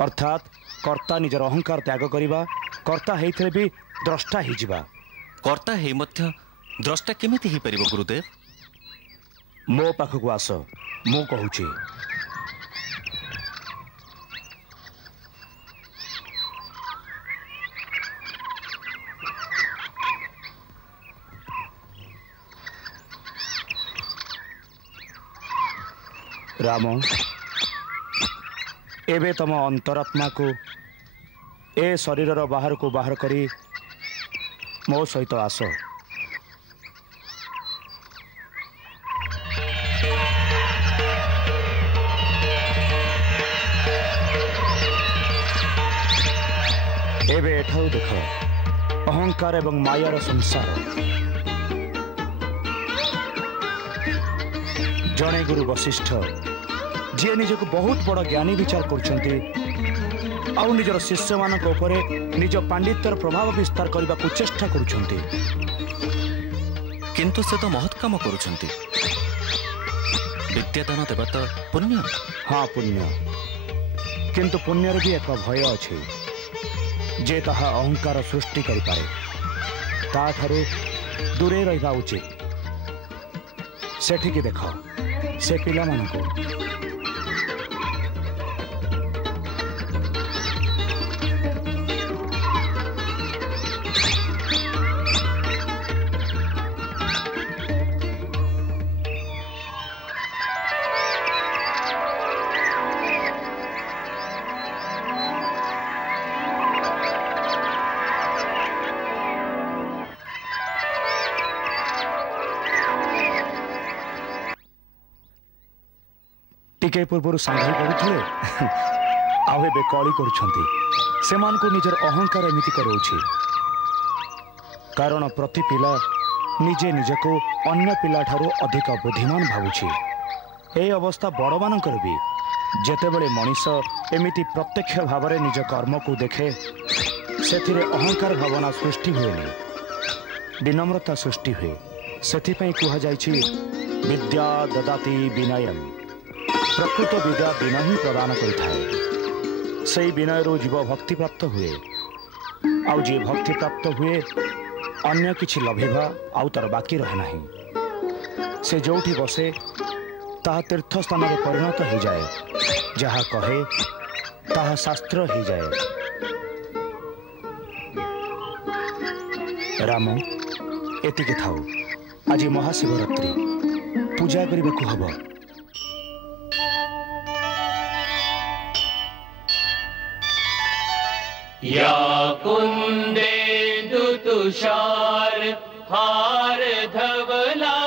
अर्थात कर्ता निजर अहंकार त्याग करवा, कर्ता हेइथिले भी द्रष्टा ही जिवा। कर्ता हेइ मध्य द्रष्टा केमिति ही परिबो गुरुदेव? मो पाखक आस, मु कहूची। राम, एबे तम अंतरात्मा को ए शरीर बाहर को बाहर करी मो सहित आस। एबे एठाऊ देख अहंकार एवं मायार संसार। जड़े गुरु वशिष्ठ जी निजक बहुत बड़ ज्ञानी विचार करछंती, आउ निजर शिष्य मानक ऊपर निज पांडित्यर प्रभाव विस्तार करने को चेष्टा करुछंती। किंतु से तो महत् काम करुछंती। विद्यादान देवा तो पुण्य। हाँ पुण्य, किंतु पुण्यर भी एक भय अच्छे जे ताहा अहंकार सृष्टि करि पारे। ता ठारू दूरे रहिबा उचित। सेठिकी देख से पिला मानको। टिके पूर्व सांघाई पड़ुथिले आउ एबे कली करुछंती। सेमान को निजर अहंकार एमिति करौछि, कारण प्रति पिला निजे निजको अन्य पिला ठारू अधिक बुद्धिमान भावुछि। ए अवस्था बड़ मानकर भी जेतेबेले मनीष एमिति प्रत्यक्ष भावरे निज कर्म को देखे, सेथिरे अहंकार भावना सृष्टि हुएनि, विनम्रता सृष्टि हुए। सेथिपई कुहा जाइछि विद्या ददाति विनयम्। प्रकृत विद्या विनय ही प्रदान करिथाए। सेई विनय रो जीव भक्ति प्राप्त हुए। आउ जे भक्ति प्राप्त हुए अन्य किछि लभिबा आउ तार बाकी रहे नाही। से जोठी बसे ତାହା ତୀର୍ଥସ୍ଥାନରେ ପରିଣତ ହୋଇଯାଏ। ଯାହା କହେ ତାହା ଶାସ୍ତ୍ର ହୋଇଯାଏ। ରାମ, ଏତିକି ଥାଉ। ଆଜି ମହାଶିବରାତ୍ରି, ପୂଜା କରିବାକୁ ହବ। या कुंदेन्दु तुषार हार धवला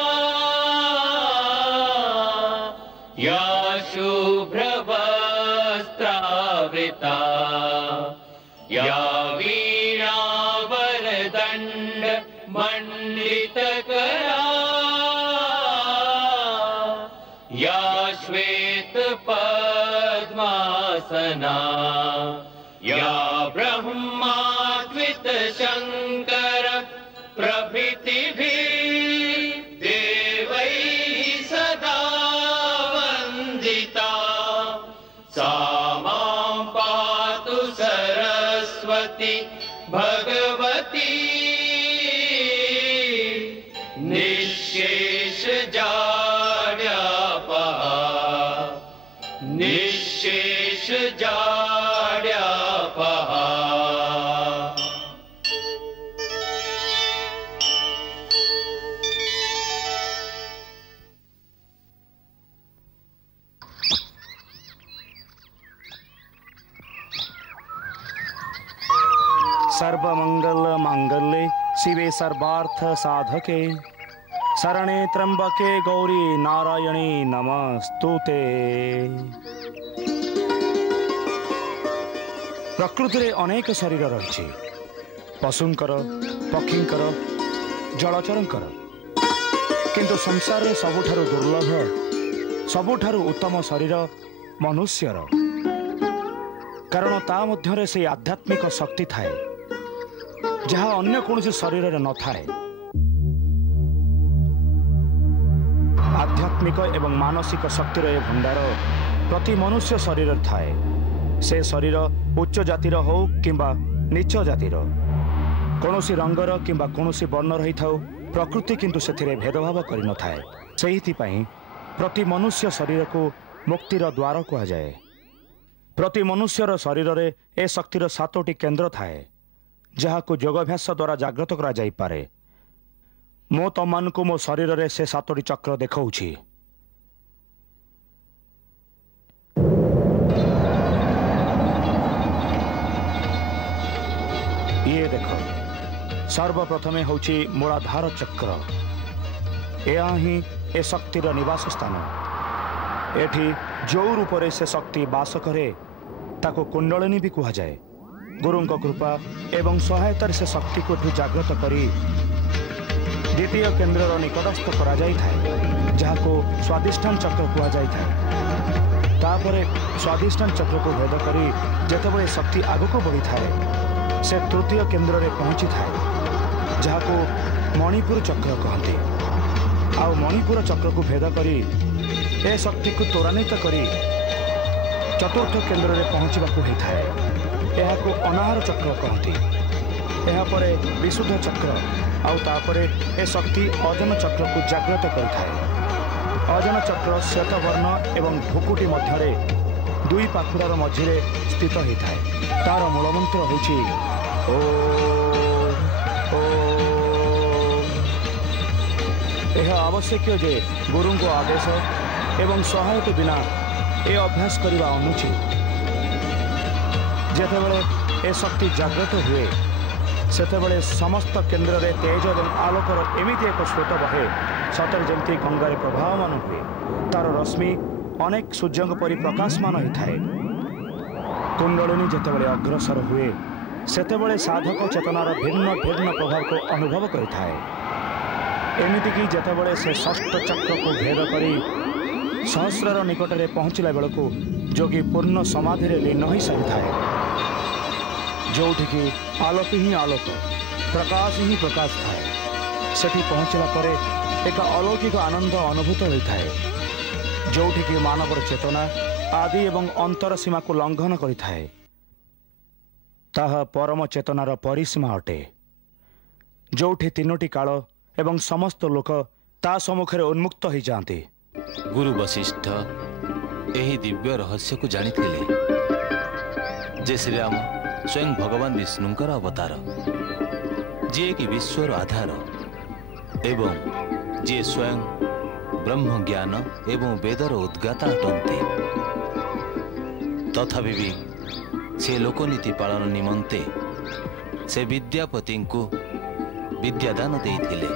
या शुभ्रवस्त्रावृता या वीणावरदण्ड मण्डितकरा या श्वेतपद्मासना या ब्रह्माद्वित शंकर प्रभृतिभिः देवैः सदा वन्दिता सा मां पातु सरस्वती भगवती निःशेष जाड्यापहा निःशेष जाड्यापहा। सर्वमंगल मांगल्ये शिवे सर्वार्थ साधके शरणे त्र्यंबके गौरी नारायणी नमस्तुते। प्रकृति रे अनेक शरीर रही, पशुंकर, पक्षींकर, जलचरंकर, किंतु संसार रे सबुठारु दुर्लभ, सबुठारु उत्तम शरीर मनुष्यर। कारण ता मध्यरे से आध्यात्मिक शक्ति थाए जहाँ अन्य कौन शरीर न थाए। आध्यात्मिक एवं मानसिक शक्तिर ए भंडार प्रति मनुष्य शरीर थाए। से शरीर उच्च जातिर हो किंबा नीच जातिर, कौनसी रंगर किंबा कौनसी वर्ण रही थाउ, प्रकृति किंतु सेथिरे भेदभाव करि न थाए। सेहिथिपई प्रति मनुष्य शरीर को मुक्तिर द्वार कहा जाए। प्रति मनुष्यर शरीर रे ए शक्तिर 7टी केन्द्र थाए जहाँ को योगाभ्यास द्वारा जागृत करा जाई पारे। मो तमान को मो शरीर रे से 7टी चक्र देखाउछि। ये देख, सर्वप्रथमे होछि मूलाधार चक्र। यह ही ए शक्तिर निवास स्थान। एठी जो रूपरे से शक्ति बास करे ताको कुंडलिनी भी कहा जाए। गुरुंक कृपा एवं सहायतार से शक्ति को जागृत करी द्वितीय केन्द्र निकटस्थ करा जाई थाए, जहाँ को स्वादिष्ठान चक्र कहा जाई थाए। तापरे स्वादिष्ठान चक्र को भेद करी जेतेबेले शक्ति आगु को बढ़ी थाए से तृतीय केन्द्र रे पहुंची थाए, जहाँ को मणिपुर चक्र कहते। आ मणिपुर चक्र को भेद करी ए शक्ति को त्वरान्वित करी चतुर्थ केन्द्र रे पहुँचवाक होता है। यह को अनाहर चक्र कहते। यह परे विशुद्ध चक्र आउ तापरे ए शक्ति अजन चक्र को जागृत करिथाए। अजन चक्र श्वेतवर्ण एवं भुकुटी मध्यरे दुई पाखुरार मझिरे स्थित होता है। तार मूलमंत्र होछि ओम ओम। यह आवश्यक जे गुरु को आदेश एवं सहायता बिना ए अभ्यास करने अनुचित। जेतेबेले ए शक्ति जागृत हुए सेतेबेले समस्त केन्द्र रे तेज और आलोकर एमिति एक स्रोत बहे सतर जमती गंगारे प्रभावमान हुए। तार रश्मि अनेक सूर्य परि प्रकाशमान होता है। कुंडलिनी जेतेबेले अग्रसर हुए सेतेबेले साधक चेतनार भिन्न भिन्न प्रभाव को अनुभव करता है। एमिति कि जेतेबेले से षष्ठ चक्र को भेद करी सहस्रार निकट में पहुँचला बेलू जोगी पूर्ण समाधि लीन हो सारी थाए। जो आलोक ही आलोक, प्रकाश ही प्रकाश थाए। सेठी पहुँचला पर एक अलौकिक आनंद अनुभूत होता है, जो मानवर चेतना आदि एवं अंतर सीमा को लंघन करिथाए। ताहा परम चेतनार परिसीमा अटे, जोठी 3टी काल एवं समस्त लोक ता सम्मुखें उन्मुक्त हो जाती। गुरु वशिष्ठ यही दिव्य रहस्य को जानिथिले जे श्रीराम स्वयं भगवान विष्णुंकर अवतार, जी कि विश्वर आधार एवं जी स्वयं ब्रह्म ज्ञान एवं वेदर उद्गाता अटंती। तथापि भी से लोकनीति पालन निमंते से विद्यापति को विद्यादान देइथिले।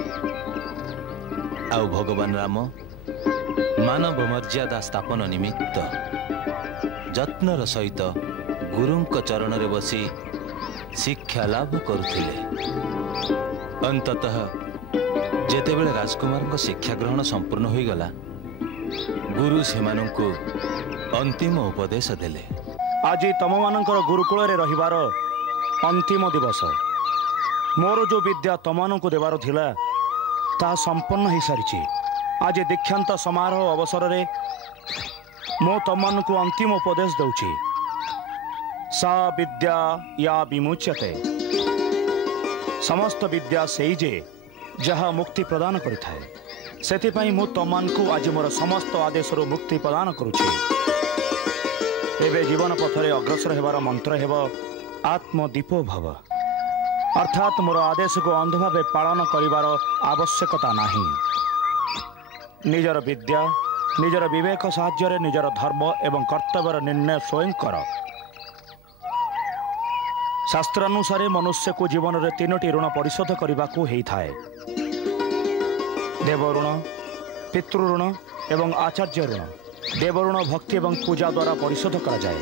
आउ भगवान राम मानव मर्यादा स्थापन निमित्त जत्नर सहित गुरुंक चरण रे बसी शिक्षा लाभ करुथिले। अंततः जेतेबेले राजकुमार शिक्षा ग्रहण संपूर्ण हो गला, गुरु सेमानंकु अंतिम उपदेश देले। आज तम मानकर गुरुकुल रे रहिबार अंतिम दिवस। मोर जो विद्या तमମାନଙ୍କୁ देवार थिला ता संपन्न हो सारी। आज दीक्षांत समारोह अवसर रे मो तमମାନଙ୍କୁ अंतिम उपदेश दउछि। सा विद्या या विमुच्यते। समस्त विद्या सेई जे जहा मुक्ति प्रदान करिथाए। सेथिपई मो तमମାନଙ୍କୁ आज मोर समस्त आदेश रो मुक्ति प्रदान करूछि। एबे जीवन पथरे अग्रसर हेबार मंत्र हेब आत्मदीपो भव, अर्थात मोर आदेश को अंध भावे पालन करिवार आवश्यकता नाही। निजर विद्या निजर विवेक साहाय्य निजर धर्म एवं कर्तव्यर निर्णय स्वयं कर। शास्त्रानुसार मनुष्य को जीवन में 3टी ऋण परिशोध करने को होता। देव ऋण, पितृऋण एवं आचार्य ऋण। देव ऋण भक्ति एवं पूजा द्वारा परिशोध करा जाए।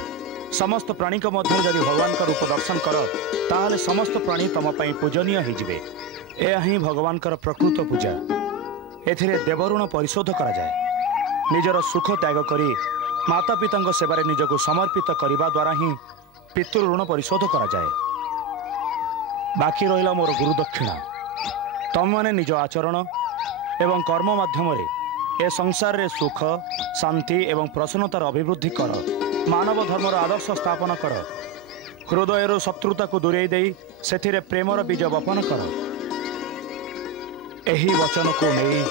समस्त प्राणी के मध्य यदि भगवान का रूप दर्शन कर ताहले समस्त प्राणी तम पई पूजनीय होइजिबे। यह ही भगवान का प्रकृत पूजा। एथिरे देव ऋण परिशोध करा जाए। निजर सुख त्याग करी माता पिता सेवारे निजको समर्पित करने द्वारा ही पितृ ऋण परिशोध करा जाए। बाकी रहिला मोर गुरु दक्षिणा। तम माने निज आचरण एवं कर्म माध्यम ए संसार रे सुख शांति एवं प्रसन्नतार अभिवृद्धि कर। मानव धर्मर आदर्श स्थापन कर। हृदय शत्रुता को दूरेई देई सेथिरे प्रेमर बीज बपन कर। एही वचन को नहीं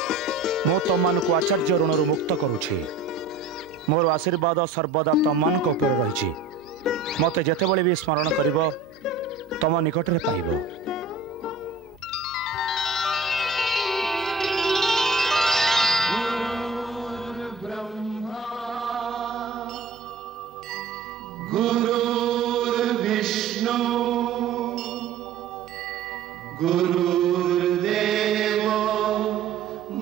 मो तमମାନଙ୍କୁ आचार्य ऋण मुक्त करुछि। मोर आशीर्वाद सर्वदा तमମାନଙ୍କ उपर रहिछि। मते जेतेबेले भी स्मरण करिब तम निकट रे पाइब। गुरुर्विष्णु गुरुर्देव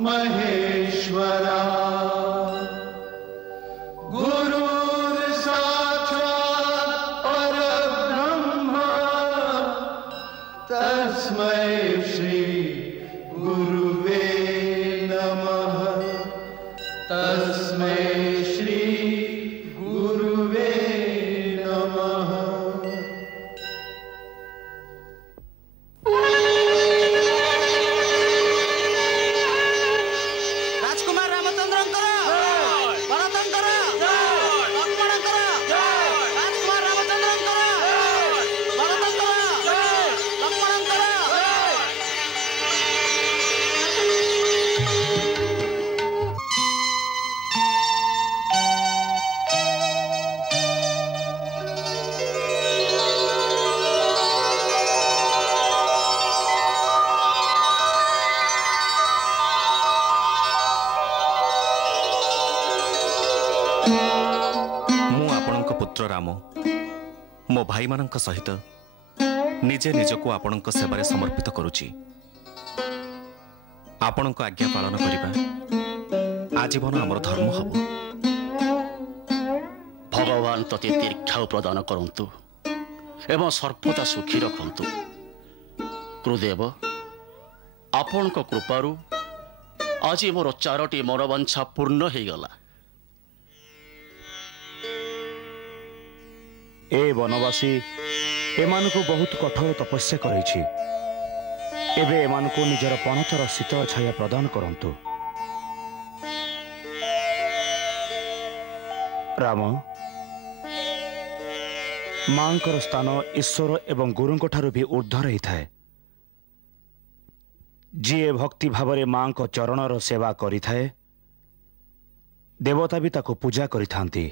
महेश्वरा गुरुर्साक्षात् परब्रह्म तस्मै श्री गुरुवे नमः। तस्मै श्री गुरुवे नमः। राजकुमार रामचंद्रंकर बलतंकर लक्ष्मणंकर राजकुमार रामचंद्रंकर बलतंकर लक्ष्मणंकर। मु आपणक पुत्र राम मो भाई मानक सहित निजे निजको आपणक सेवारे समर्पित करुछि। आपणक आज्ञा पालन करिबा आजीवन हमर धर्म हबो। भगवान तते दीर्घायु प्रदान करंतु एवं सर्वदा सुखी रखंतु। गुरुदेव आपणक कृपारु आज मोर 4टी मनोवांछा पूर्ण हो गला। ए वनवासी एमानकु बहुत कठोर तपस्या करैछि। एबे एमानकु निजर पणतर शीतल छाया प्रदान करंतु। राम मांकर स्थान ईश्वर एवं गुरुंक ठारु भी ऊर्ध्व रही थाए। जी भक्ति भावरे मां को चरणर सेवा करि थाए ଦେବତା ବି ତାକୁ ପୂଜା କରିଥାନ୍ତି।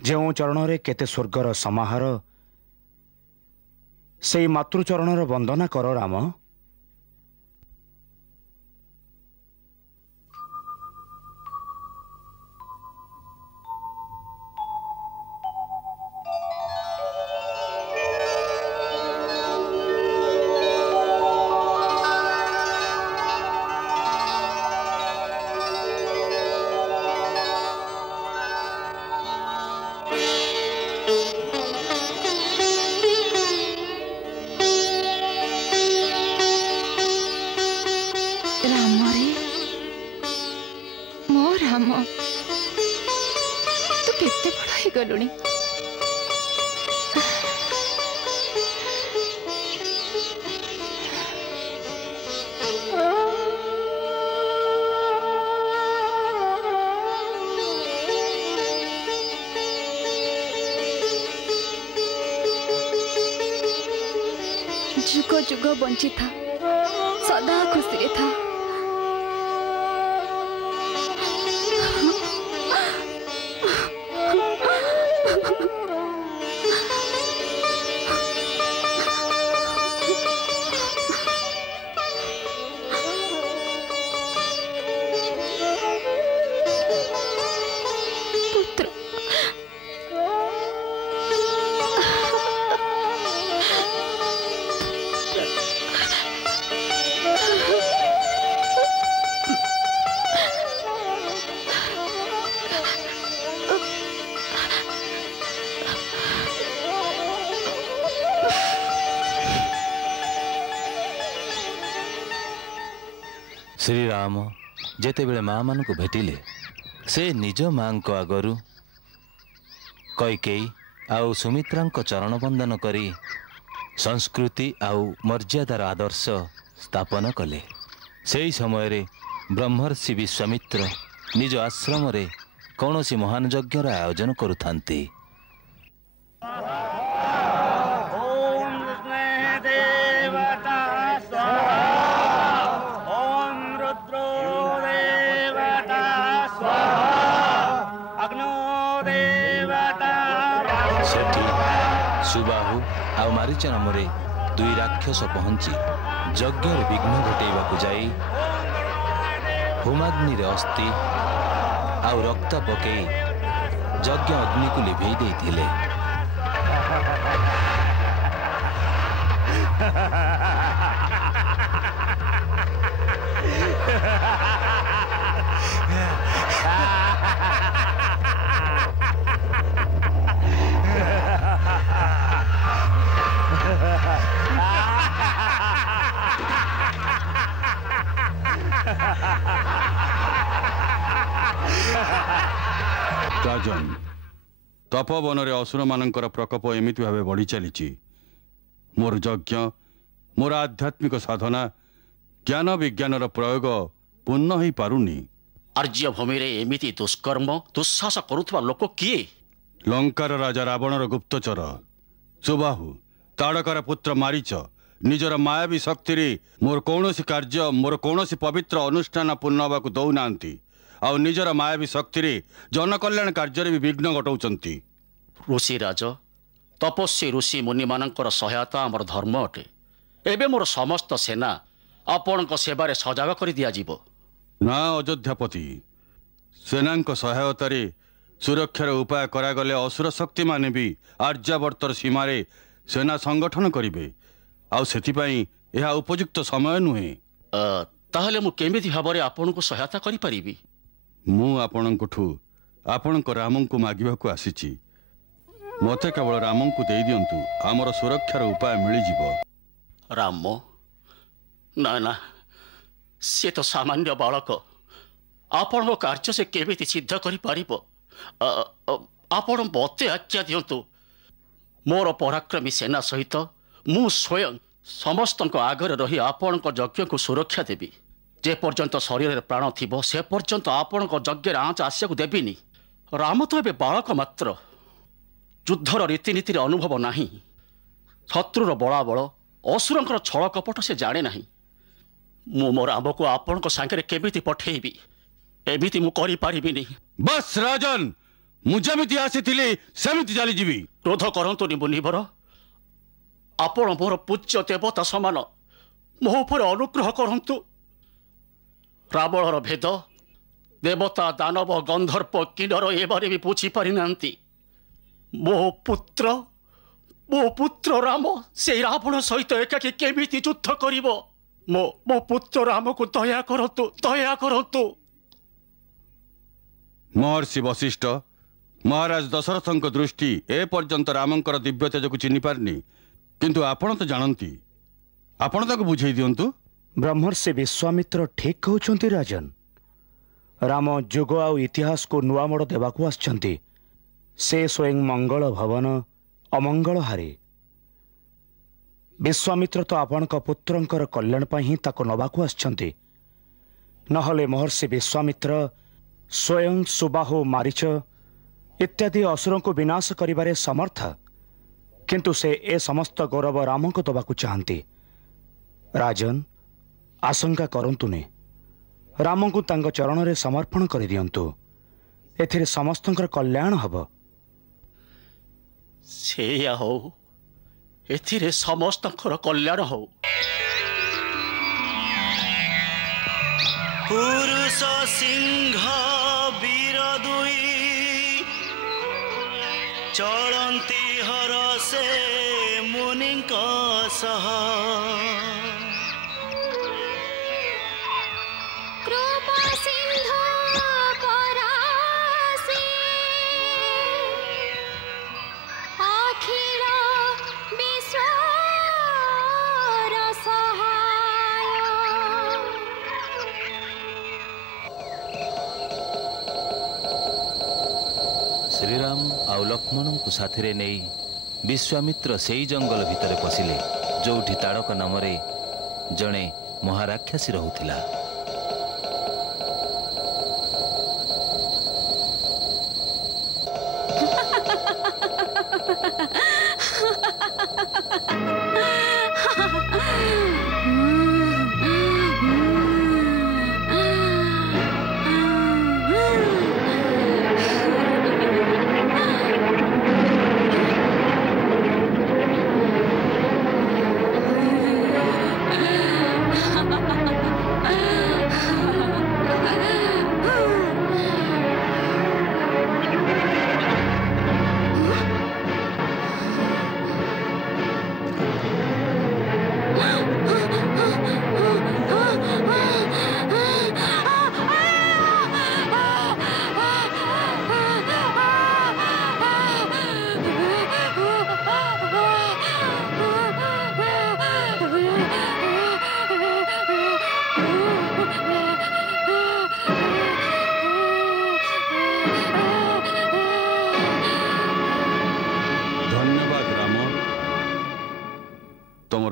ଯେଉଁ ଚରଣରେ କେତେ ସ୍ୱର୍ଗର ସମାହାର, ସେଇ ମାତୃଚରଣର ବନ୍ଦନା କର ରାମ। गलुणी जुग जुग बंची था, सदा खुशी रे था। श्रीराम जेतेबेले माँ मान को भेटिले से निज माँ आगरू कैकेयी आउ सुमित्रा चरण बंदन करी संस्कृति आउ मर्यादार आदर्श स्थापन कले। से समय रे ब्रह्मर्षि विश्वामित्र निज आश्रम रे कौनसी महान यज्ञर आयोजन करुथांती। सुबाहु आ मारीच नाम दुई राक्षस पहुंची यज्ञ विघ्न घटेबा जाई होमाग्नि अस्थि आउ रक्त पकई यज्ञ अग्नि को लिभेई देइथिले। राजन तपोवन असुर मानकर प्रकोप एमिति भावे बढ़ी चली। मोर यज्ञ मोर आध्यात्मिक साधना ज्ञान विज्ञान प्रयोग पूर्ण हो पारुनी। आर्य भूमि रे एमिति दुष्कर्म दुस्साहस करुवा लोक किए? लंकार राजा रावणर गुप्तचर सुबाहु ताड़कर पुत्र मारीच निजर मायावी शक्ति मोर कौनसी कार्य मोर कौनसी पवित्र अनुष्ठान पूर्ण होगा दौना आउ निजर मायावी शक्ति जनकल्याण कार्य भी विघ्न घटाऊँच। ऋषि राज तपस्वी ऋषि मुनि मानकर सहायता आमर धर्म अटे। एबे मोर समस्त सेना आपण सेवारे सजाग कर दिया जीवो। ना अयोध्यापति सेना सहायतार सुरक्षार उपाय करागले असुर शक्ति माने भी आर्यावर्तर सीमारे सेना संगठन करिवे आउ सेतिपई एहा उपयुक्त समय नुहे। ताहले मु केमिति भाबरे आपण को सहायता करि परिबी? मु आपणठू आपण राम को मागिबाकू आसीची। मते केवल राम को दे दियंतु आमर सुरक्षार उपाय मिल। राम ना ना से तो सामान्य बालक आपण कार्य से केमिति सिद्ध करि परिबो? आपण मते आज्ञा दियंतु मोर पराक्रमी सेना सहित मु स्वयं समस्त आगे रही आपण यज्ञ को सुरक्षा देवी। जे पर्यंत शरीर में प्राण थिबो से पर्यंत आपण यज्ञ आँच आसिया देविनी। राम तो एबे बालक मात्र युद्धर रीतिनीति अनुभव नाही। शत्रुर बलाबल असुरंकर छल कपट से जाने नाही। मु मो राम को आपण सांगे केमिति पठेबी? एमिति मु करि पारिबिनी। बस राजन मु जेमिति आसीथिली सेमिति चली जीवी। क्रोध करंतुनी मुनिवर, आपण मोर पूज्य देवता समान मो उपर अनुग्रह करंतु। रावणर भेद देवता दानव गंधर्प किन्नर एबारे भी बुझी पारि नांती। मो पुत्र राम से रावण सहित एकाकी केमिति युद्ध करिवो। मो पुत्र राम को दया करंतु, दया करंतु। महर्षि वशिष्ठ महाराज दशरथଙ୍କ दृष्टि ए पर्यंत रामंकर दिव्य तेज को चिन्हि पारनी, किंतु आपण तो जानती, आपण ताको बुझेई दियंतु। ब्रह्मर्षि विश्वामित्र ठीक कहउछंती राजन। राम जुग आ इतिहास को नुआ मोड़ देवाकू आछंती। से स्वयं मंगल भवन अमंगल हारे। विश्वामित्र तो आपणक पुत्रंकर कल्याण पई ही ताको नबाकू आछंती। नहले महर्षि विश्वामित्र स्वयं सुबाहु मारीच इत्यादि असुरों को विनाश करिबारे समर्थ, किंतु से ए समस्त गौरव राम को दबाकू चाहती। राजन आशंका करंतुनी, राम को तांग चरण रे समर्पण कर दियंतु। एथिरे समस्तंकर कल्याण हब। सेया हो, एथिरे समस्तंकर कल्याण हो। पुरुष सिंह वीर दुई चलंती हर से मुनिक सह। कृपा सिंधु परासी अखिल विश्वर सहाय। श्रीराम आउ लक्ष्मण को साथी नहीं विश्वामित्र से जंगल भितर पशिले जोठी ताड़क नाम जड़े महाराक्षसी रहुथिला।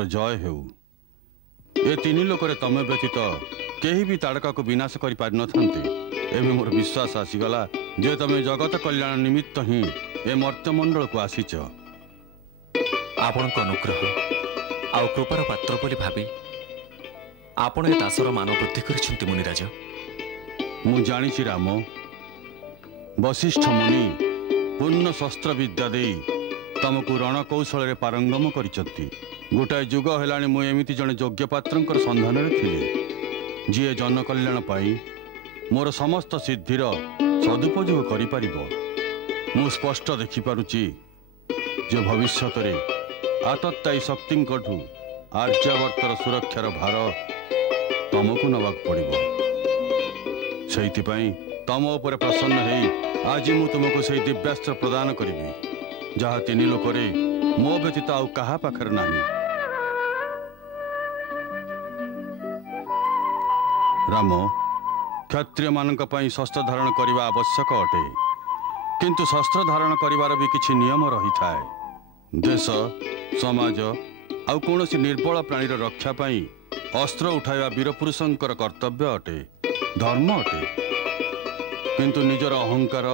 जय हेउ। ए तीन लोक तमे व्यतीत केही भी ताड़का को विनाश कर पारि न थांते। एबे मोर विश्वास आसीगला जे तमे जगत कल्याण निमित्त ही ए मर्त्यमंडल को आसीच। आपण अनुग्रह आउ कृपार पात्र बोली भावी आपण ए दासर मान वृद्धि करिसेंति मुनिराज। मु जानिछि राम, वशिष्ठ मुनि पूर्ण शस्त्र विद्या दे तमको रणकौशल पारंगम करिसंति। गोटाए जुग हेलाणी मु एमिति जने योग्य पात्रंकर सन्धान रे थिले जी जन कल्याण पाई मोर समस्त सिद्धिर सदुपयोग करि परिबो। मु स्पष्ट देखि पारुची जे भविष्यत रे आतत्ताई शक्तिंकठु आर्यावर्तर सुरक्षार भार तमको नवाक पड़िबो। सेइति पई तम ऊपर प्रसन्न हेई आज मु तुमको से दिव्यास्त्र प्रदान करिबि जहा तीन लोकरे मो व्यतीत आउ कहा पाखर नाही। राम, क्षत्रिय मानक पई शस्त्र धारण करने आवश्यक अटे, किंतु शस्त्र धारण करिवार भी किछि नियम रही थाए। देश समाज आउ कोनोसी निर्बल प्राणीर रक्षा पई अस्त्र उठाइवा वीरपुरुषंकर कर्तव्य अटे, धर्म अटे। किंतु निजर अहंकार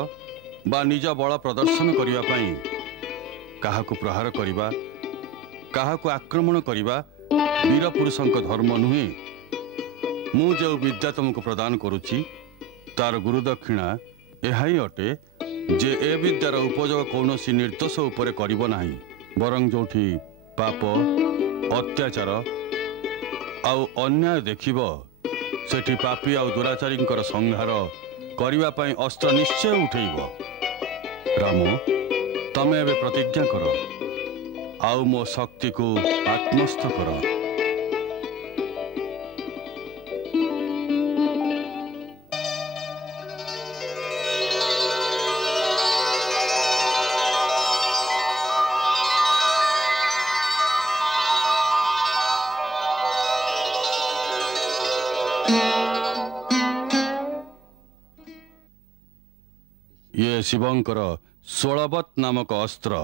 बा निज बल प्रदर्शन करिवा पई काहाकु प्रहार करिवा, काहाकु आक्रमण करिवा वीरपुरुषंक धर्म नुहे। मु जो विद्या तुमको प्रदान करुची तार गुरुदक्षिणा यही अटे जे ए विद्यार उपयोग कौन निर्दोष उपरे करिब नाही बरं जोठी पाप अत्याचार आउ अन्याय देखिब सेठी पापी आउ दुराचारींकर संहार करिबा पई अस्त्र निश्चय उठेइब। राम तमे एबे प्रतिज्ञा कर आउ मो शक्ति को आत्मस्थ कर। ये शिवंकर 16 नामक अस्त्र।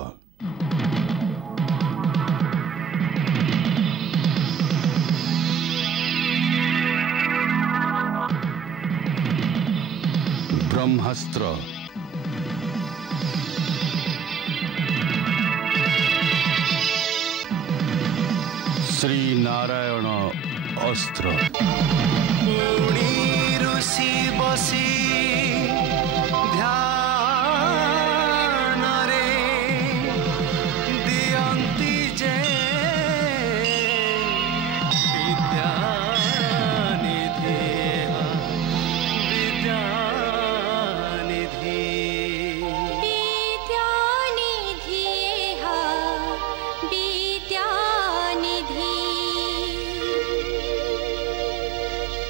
ब्रह्मास्त्र। श्री नारायण अस्त्र। ऋषि बसी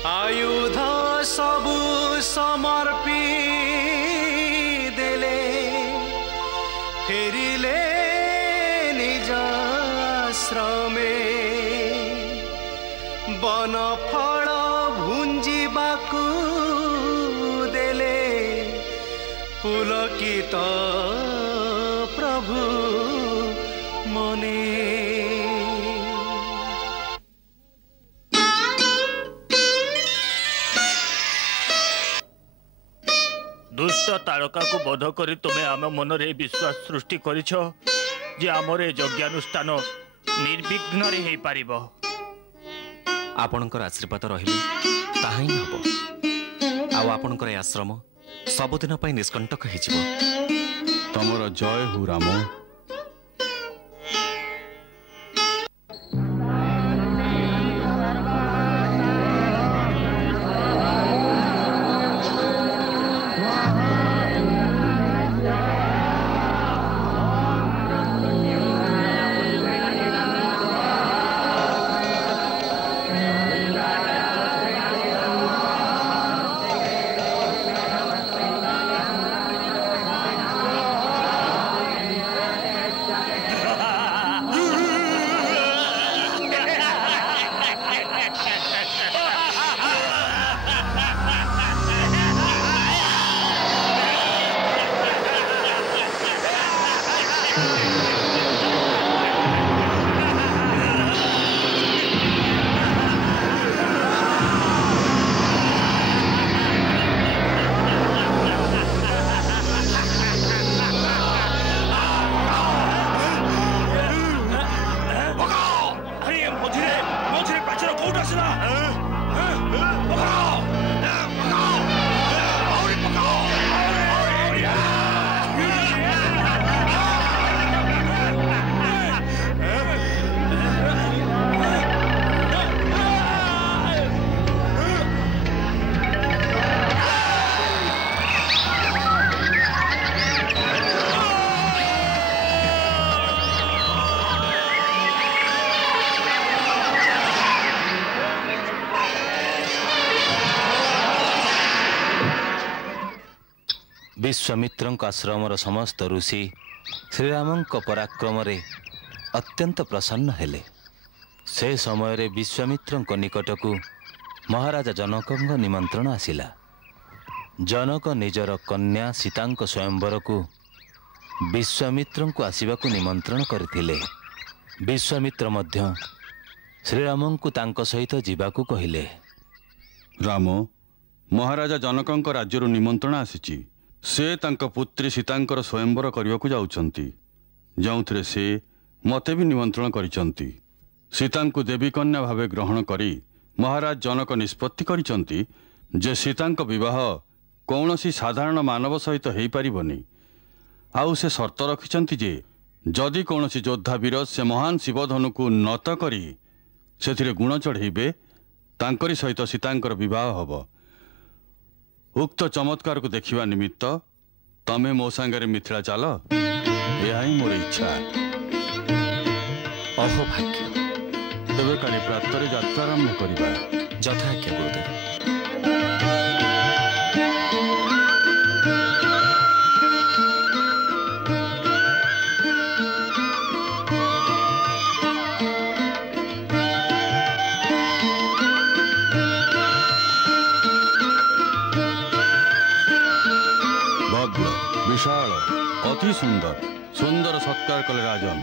आयुध सबु समर्पी देले फेरिले निज श्रमे बन फल भुंजिबाकु देले पुलकित प्रभु मने। दुष्ट तारका को बोध करी तुम्हें आम मन रे विश्वास सृष्टि करिछ जे आमर ए यज्ञानुष्ठान निर्विघ्न रे हे पारिबो। आपणकर आशीर्वाद रहिले ताहा ही हबो आउ आपणकर आश्रम सबुदिन पई निष्कंटक हेजिबो। तमर जय हो राम। विश्वामित्र आश्रम समस्त ऋषि श्रीराम पराक्रम रे अत्यंत प्रसन्न हेले। से समय विश्वामित्र निकट को महाराजा जनक निमंत्रण आसिला। जनक निजर कन्या सीता स्वयंवर को विश्वामित्र को आसवा को निमंत्रण करथिले। विश्वामित्र मध्य श्रीराम को तांको सहित जीवाकू कहिले। राम महाराजा जनक राज्य निमंत्रण आसी से तांको पुत्री सीतांकर स्वयंवर करने को जाउछंती जोंथरे से मते भी निमंत्रण करिसंती। सीता को देवी कन्या भावे ग्रहण करी महाराज जनक निष्पत्ति करिसंती जे सीतांको विवाह କୌଣସି ସାଧାରଣ ମାନବ ସହିତ ହେଇପାରିବନି। ଆଉ ସେ ସର୍ତ୍ତ ରଖିଛନ୍ତି ଯେ ଯଦି କୌଣସି ଯୋଦ୍ଧା ବୀର ସେ ମହାନ ଶିବଧନୁକୁ ନତ କରି ସେଥିରେ ଗୁଣ ଚଢ଼େଇବେ ତାଙ୍କରି ସହିତ ସୀତାଙ୍କର ବିବାହ ହେବ। ଉକ୍ତ ଚମତ୍କାରକୁ ଦେଖିବା ନିମିତ୍ତ ତମେ ମୋ ସାଙ୍ଗରେ ମିଥିଳା ଚାଲ। ଏହା ହିଁ ମୋର ଇଚ୍ଛା। ଅହୋ ଭାଗ୍ୟ। ତେବେ କାଲି ପ୍ରାତଃରେ ଯାତ୍ରା ଆରମ୍ଭ କରିବା। ଯଥା ଆଜ୍ଞା ଗୁରୁଦେବ। विशाल अति सुंदर सुंदर सत्कार कले राजन।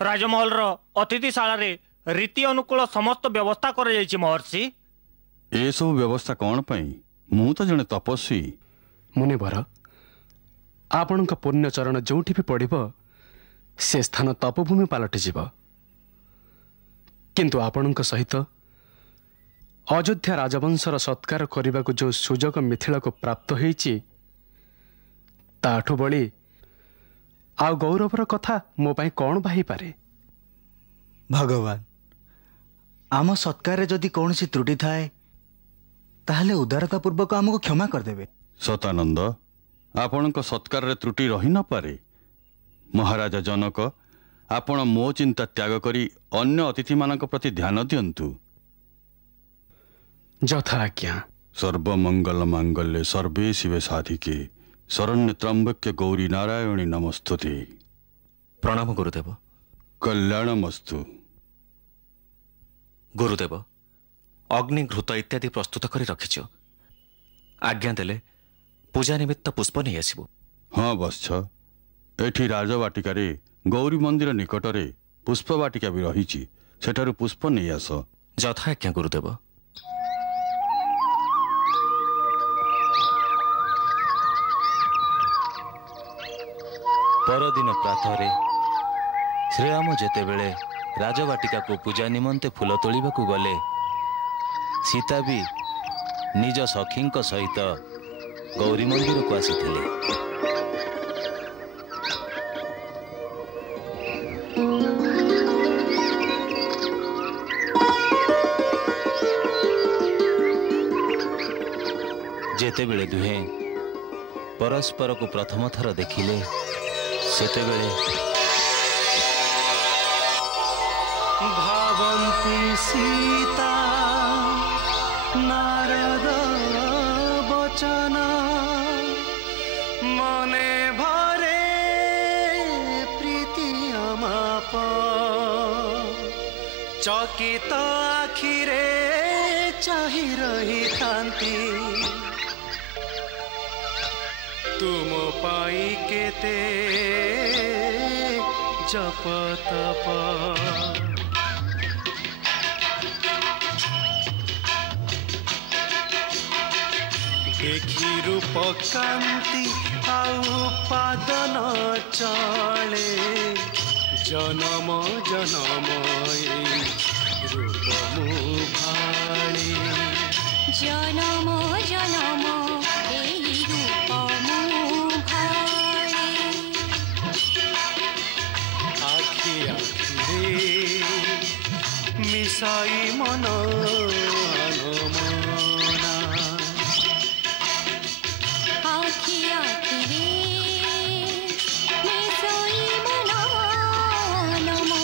राजमहल अतिथिशाला रीति अनुकूल समस्त व्यवस्था कर महर्षि। ए सब व्यवस्था कौन पाई? मु तो जने तपस्वी। मुनिवर आपण पुण्य चरण जोठी भी पड़िब से स्थान तपभूमि पलटि जीव। किंतु आपण सहित अयोध्या राजवंशर सत्कार करने को जो सुजोग मिथिला को प्राप्त होईची ताठू बड़ी आ गौरवर कथा मो पाई कौन बाही पारे? भगवान आम सत्कार जदि कौन सी त्रुटि थाए ताहले उदारता पूर्वक आमको क्षमा करदेवे। सतानंद आपण सत्कार रे त्रुटि रही न पारे। महाराजा जनक आपण मो चिंता त्याग करी अन्य अतिथि मानक प्रति ध्यान दियंतु। यथा आज्ञा। सर्वमंगल मांगल्ये सर्वे शिवे साधिके शरण्य त्र्यंबक्य गौरी नारायणी नमस्तुते। प्रणाम गुरुदेव। कल्याणमस्तु। गुरुदेव अग्नि घृत इत्यादि प्रस्तुत कर रखिछ। आज्ञा देले पूजा निमित्त पुष्प नहीं आसबो। हाँ बस्छ एठी राजवाटिका रे गौरी मंदिर निकटरे पुष्प वाटिका भी रही सेठारु पुष्प नहीं आस। यथा आज्ञा गुरुदेव। परदिन प्रातः श्रीराम जेतेबेले राजवाटिका को पूजा निमंते फूल तोलिबा को गले सीता भी निज सखी सहित गौरी मंदिर को आसीथिले। जेतेबेले दुहे परस्पर को प्रथम थर देखिले सेतेबेले भावन्ति सीता नारद वचन मने भरे प्रीति अमाप चकित आखिरे चाहि रही थांती तुम पाई केते जप तप देखी रूप कांति आउ पादन चले जन्म जन्म रूप मुभाणी जन्म जन्म मिसाई मन मनमना आखि आखि रे मिसाई मन मनमना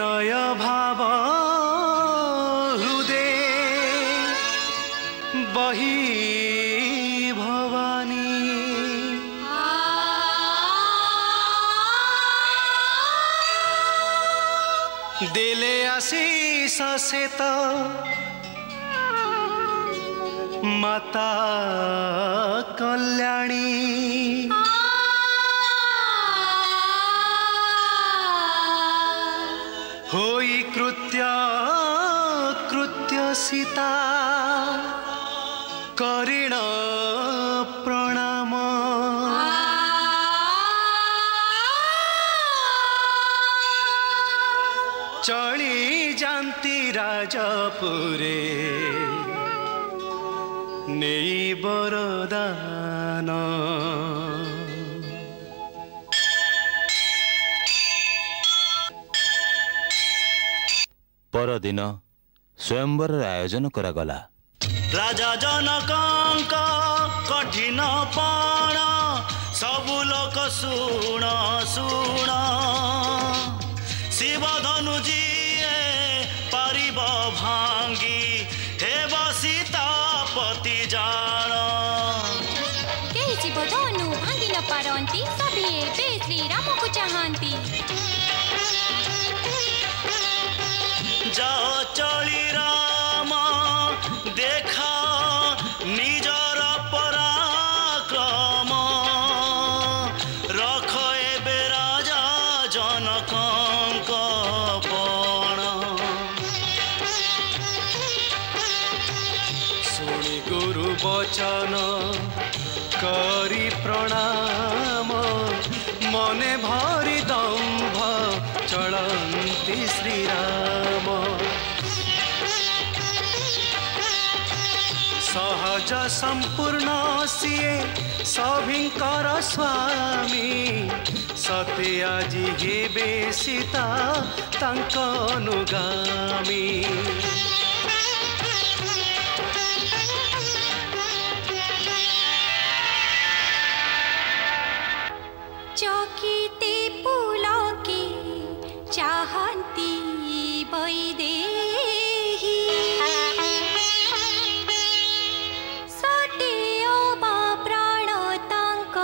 विनय भाव हृदय बही भवानी देले आशीष से तो माता कल्याणी होई कृत्य कृत्य सीता करिण प्रणाम चली जानती राजपुरे नेई बरदान परदिन स्वयंवर आयोजन करागला। राजा जनक कठिन पण सबु लोक शुण शुण शिव धनु जी पारिब भांगी हे सीतापति जान केही शिव धनु भांगी न पारंती सभी एबे श्री राम को चाहंती जाओ चली राम देखा निजर पराक्रम रख एबे राजा जनक पण शुणी गुरु बचन करी प्रणाम मने भरी दंभ चलंती श्रीराम सहज संपूर्ण सिए सभिंकर स्वामी सते आजी हेबे सीता तांक अनुगामी चौकीते पुलकी चाहंती बैदेही सटे ओबा प्राण तांक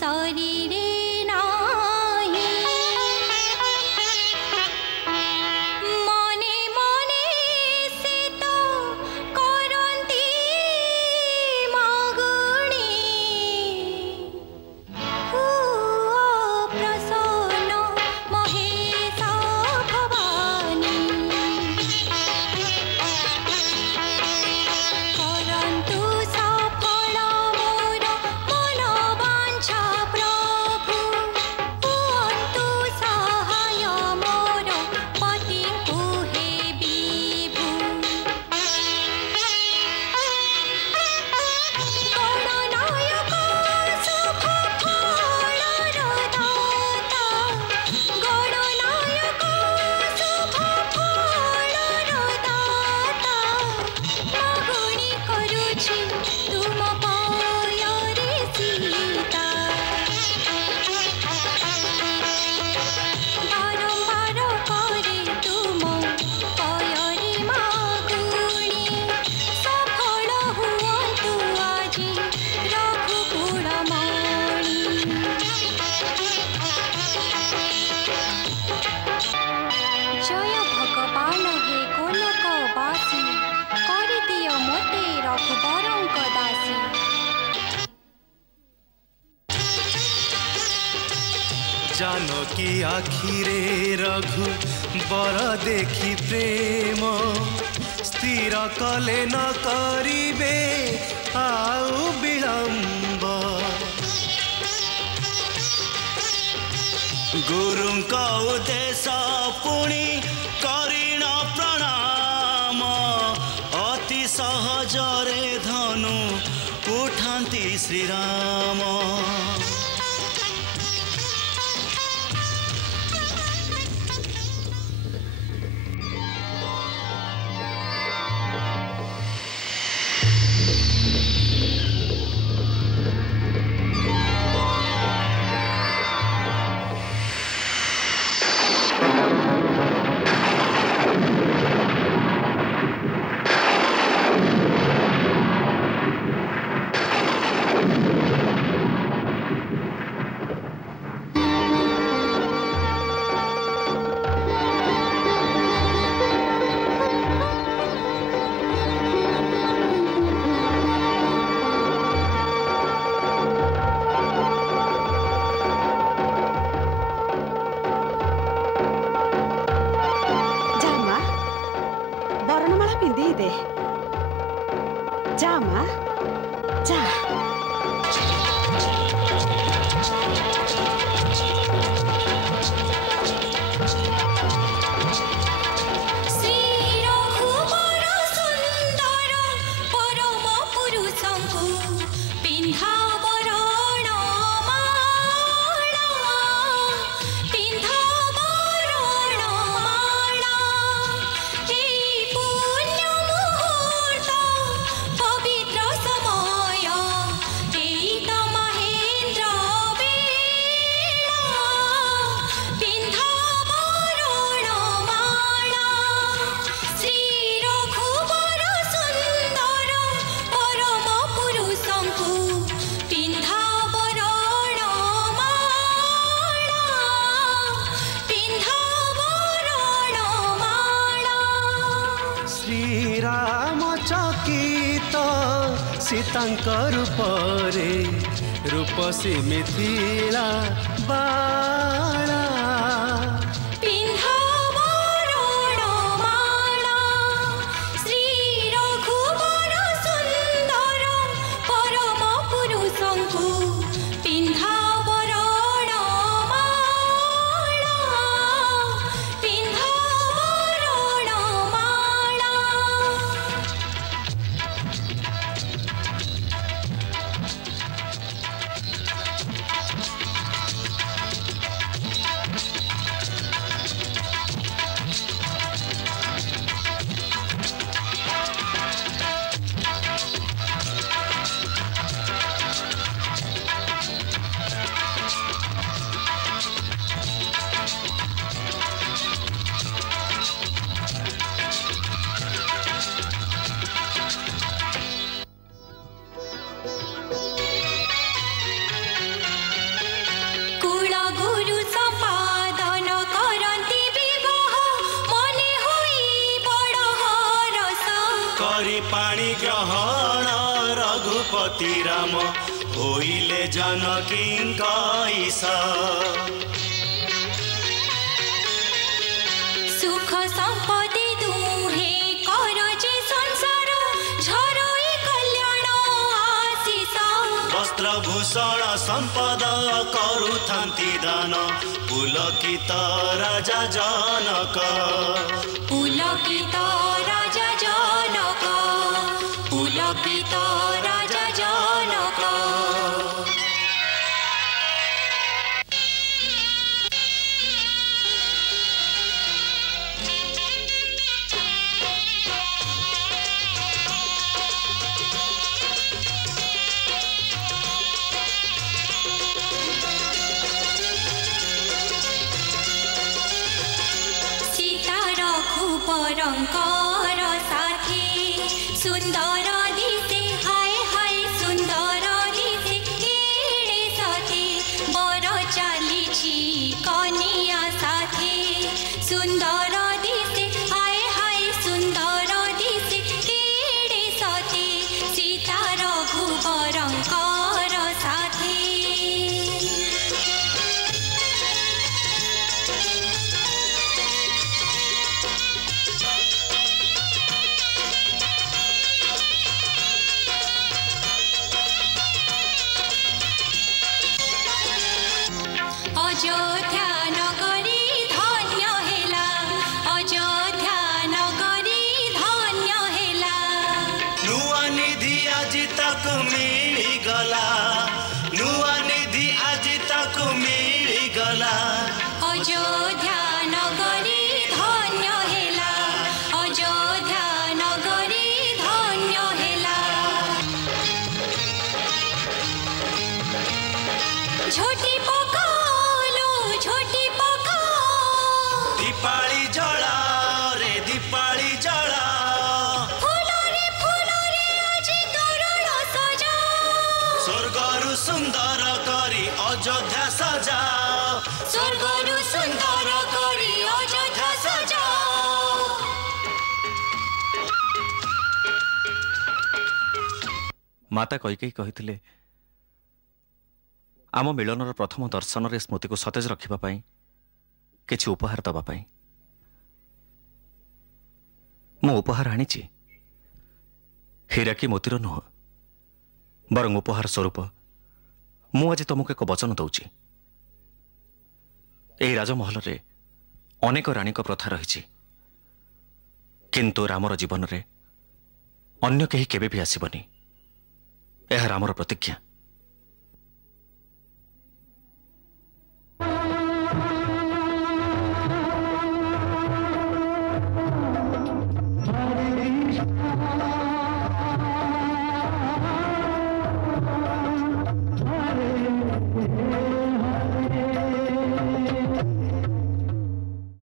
शरीरे नाही मने मने से तो करंती मागुणी प्रसन्न महेश भवानी करन्तु सफल मोर मनोवांछा प्रभु हुअन्तु सहाय मोर पतिଙ୍କୁ हे विभु गणनायक सुख फलर दाता गणनायक सुख फलर दाता मागुणी करुछि तुम पायरे सीता बारंबार करे तुम पायरे मागुणी सफल हुअन्तु आजी रघुकुलमणि जय भगवान हे गोलकवासी करिदिय मोते रघुबरंक दासी जानकी आखिरे रघु बर देखी प्रेम स्थिर कले न करिबे आउ विलंब गुरुंक उद्देश पुणी करिण प्रणाम अति सहजरे धनु उठांती श्रीराम तांक रूपरे रूपसी मिथिला बाला पाणी ग्रहण रघुपति राम होइले जानकी ईसा सुख संपत्ति दुहे करजे संसार झरोई कल्याण आशीष वस्त्र भूषण संपद करुथांती दान पुलकित राजा जनक पुलकित राजा जनक पुलकित राजा जनक रंकर साथी सुंदर दिसे हाय हाय सुंदर दिसे केड़े साथी बर चलीछि कनिया साथी सुंदर दिसे हाय हाय सुंदर दिसे केड़े साथी सीता रघुबरंकर साथी अयोध्या नगरी धन्य हेला अयोध्या नगरी धन्य हेला नुआ निधि आज तक मिली गला नुआ निधि आज तक मिली गला अयोध्या नगरी धन्य हेला अयोध्या नगरी धन्य हेला छोटी दीपाली जला रे दीपाली जला फुलरे आज तोरण सजा स्वर्गरु सुंदर करी अयोध्या सजा स्वर्गरु सुंदर करी अयोध्या सजा माता कैकेयी कहिथिले आम मिलनर प्रथम दर्शन रे स्मृति को सतेज रखिबा पई किछि उपहार दबा पई मु उपहार आनीची हीरा कि मोतीर नुह बरं उपहार स्वरूप मु आज तुमको एक वचन दौची एही राजमहल रे अनेक राणी प्रथा रही किंतु रामर जीवन रे अन्य केही केबे भी आसीबनी यह रामर प्रतिज्ञा।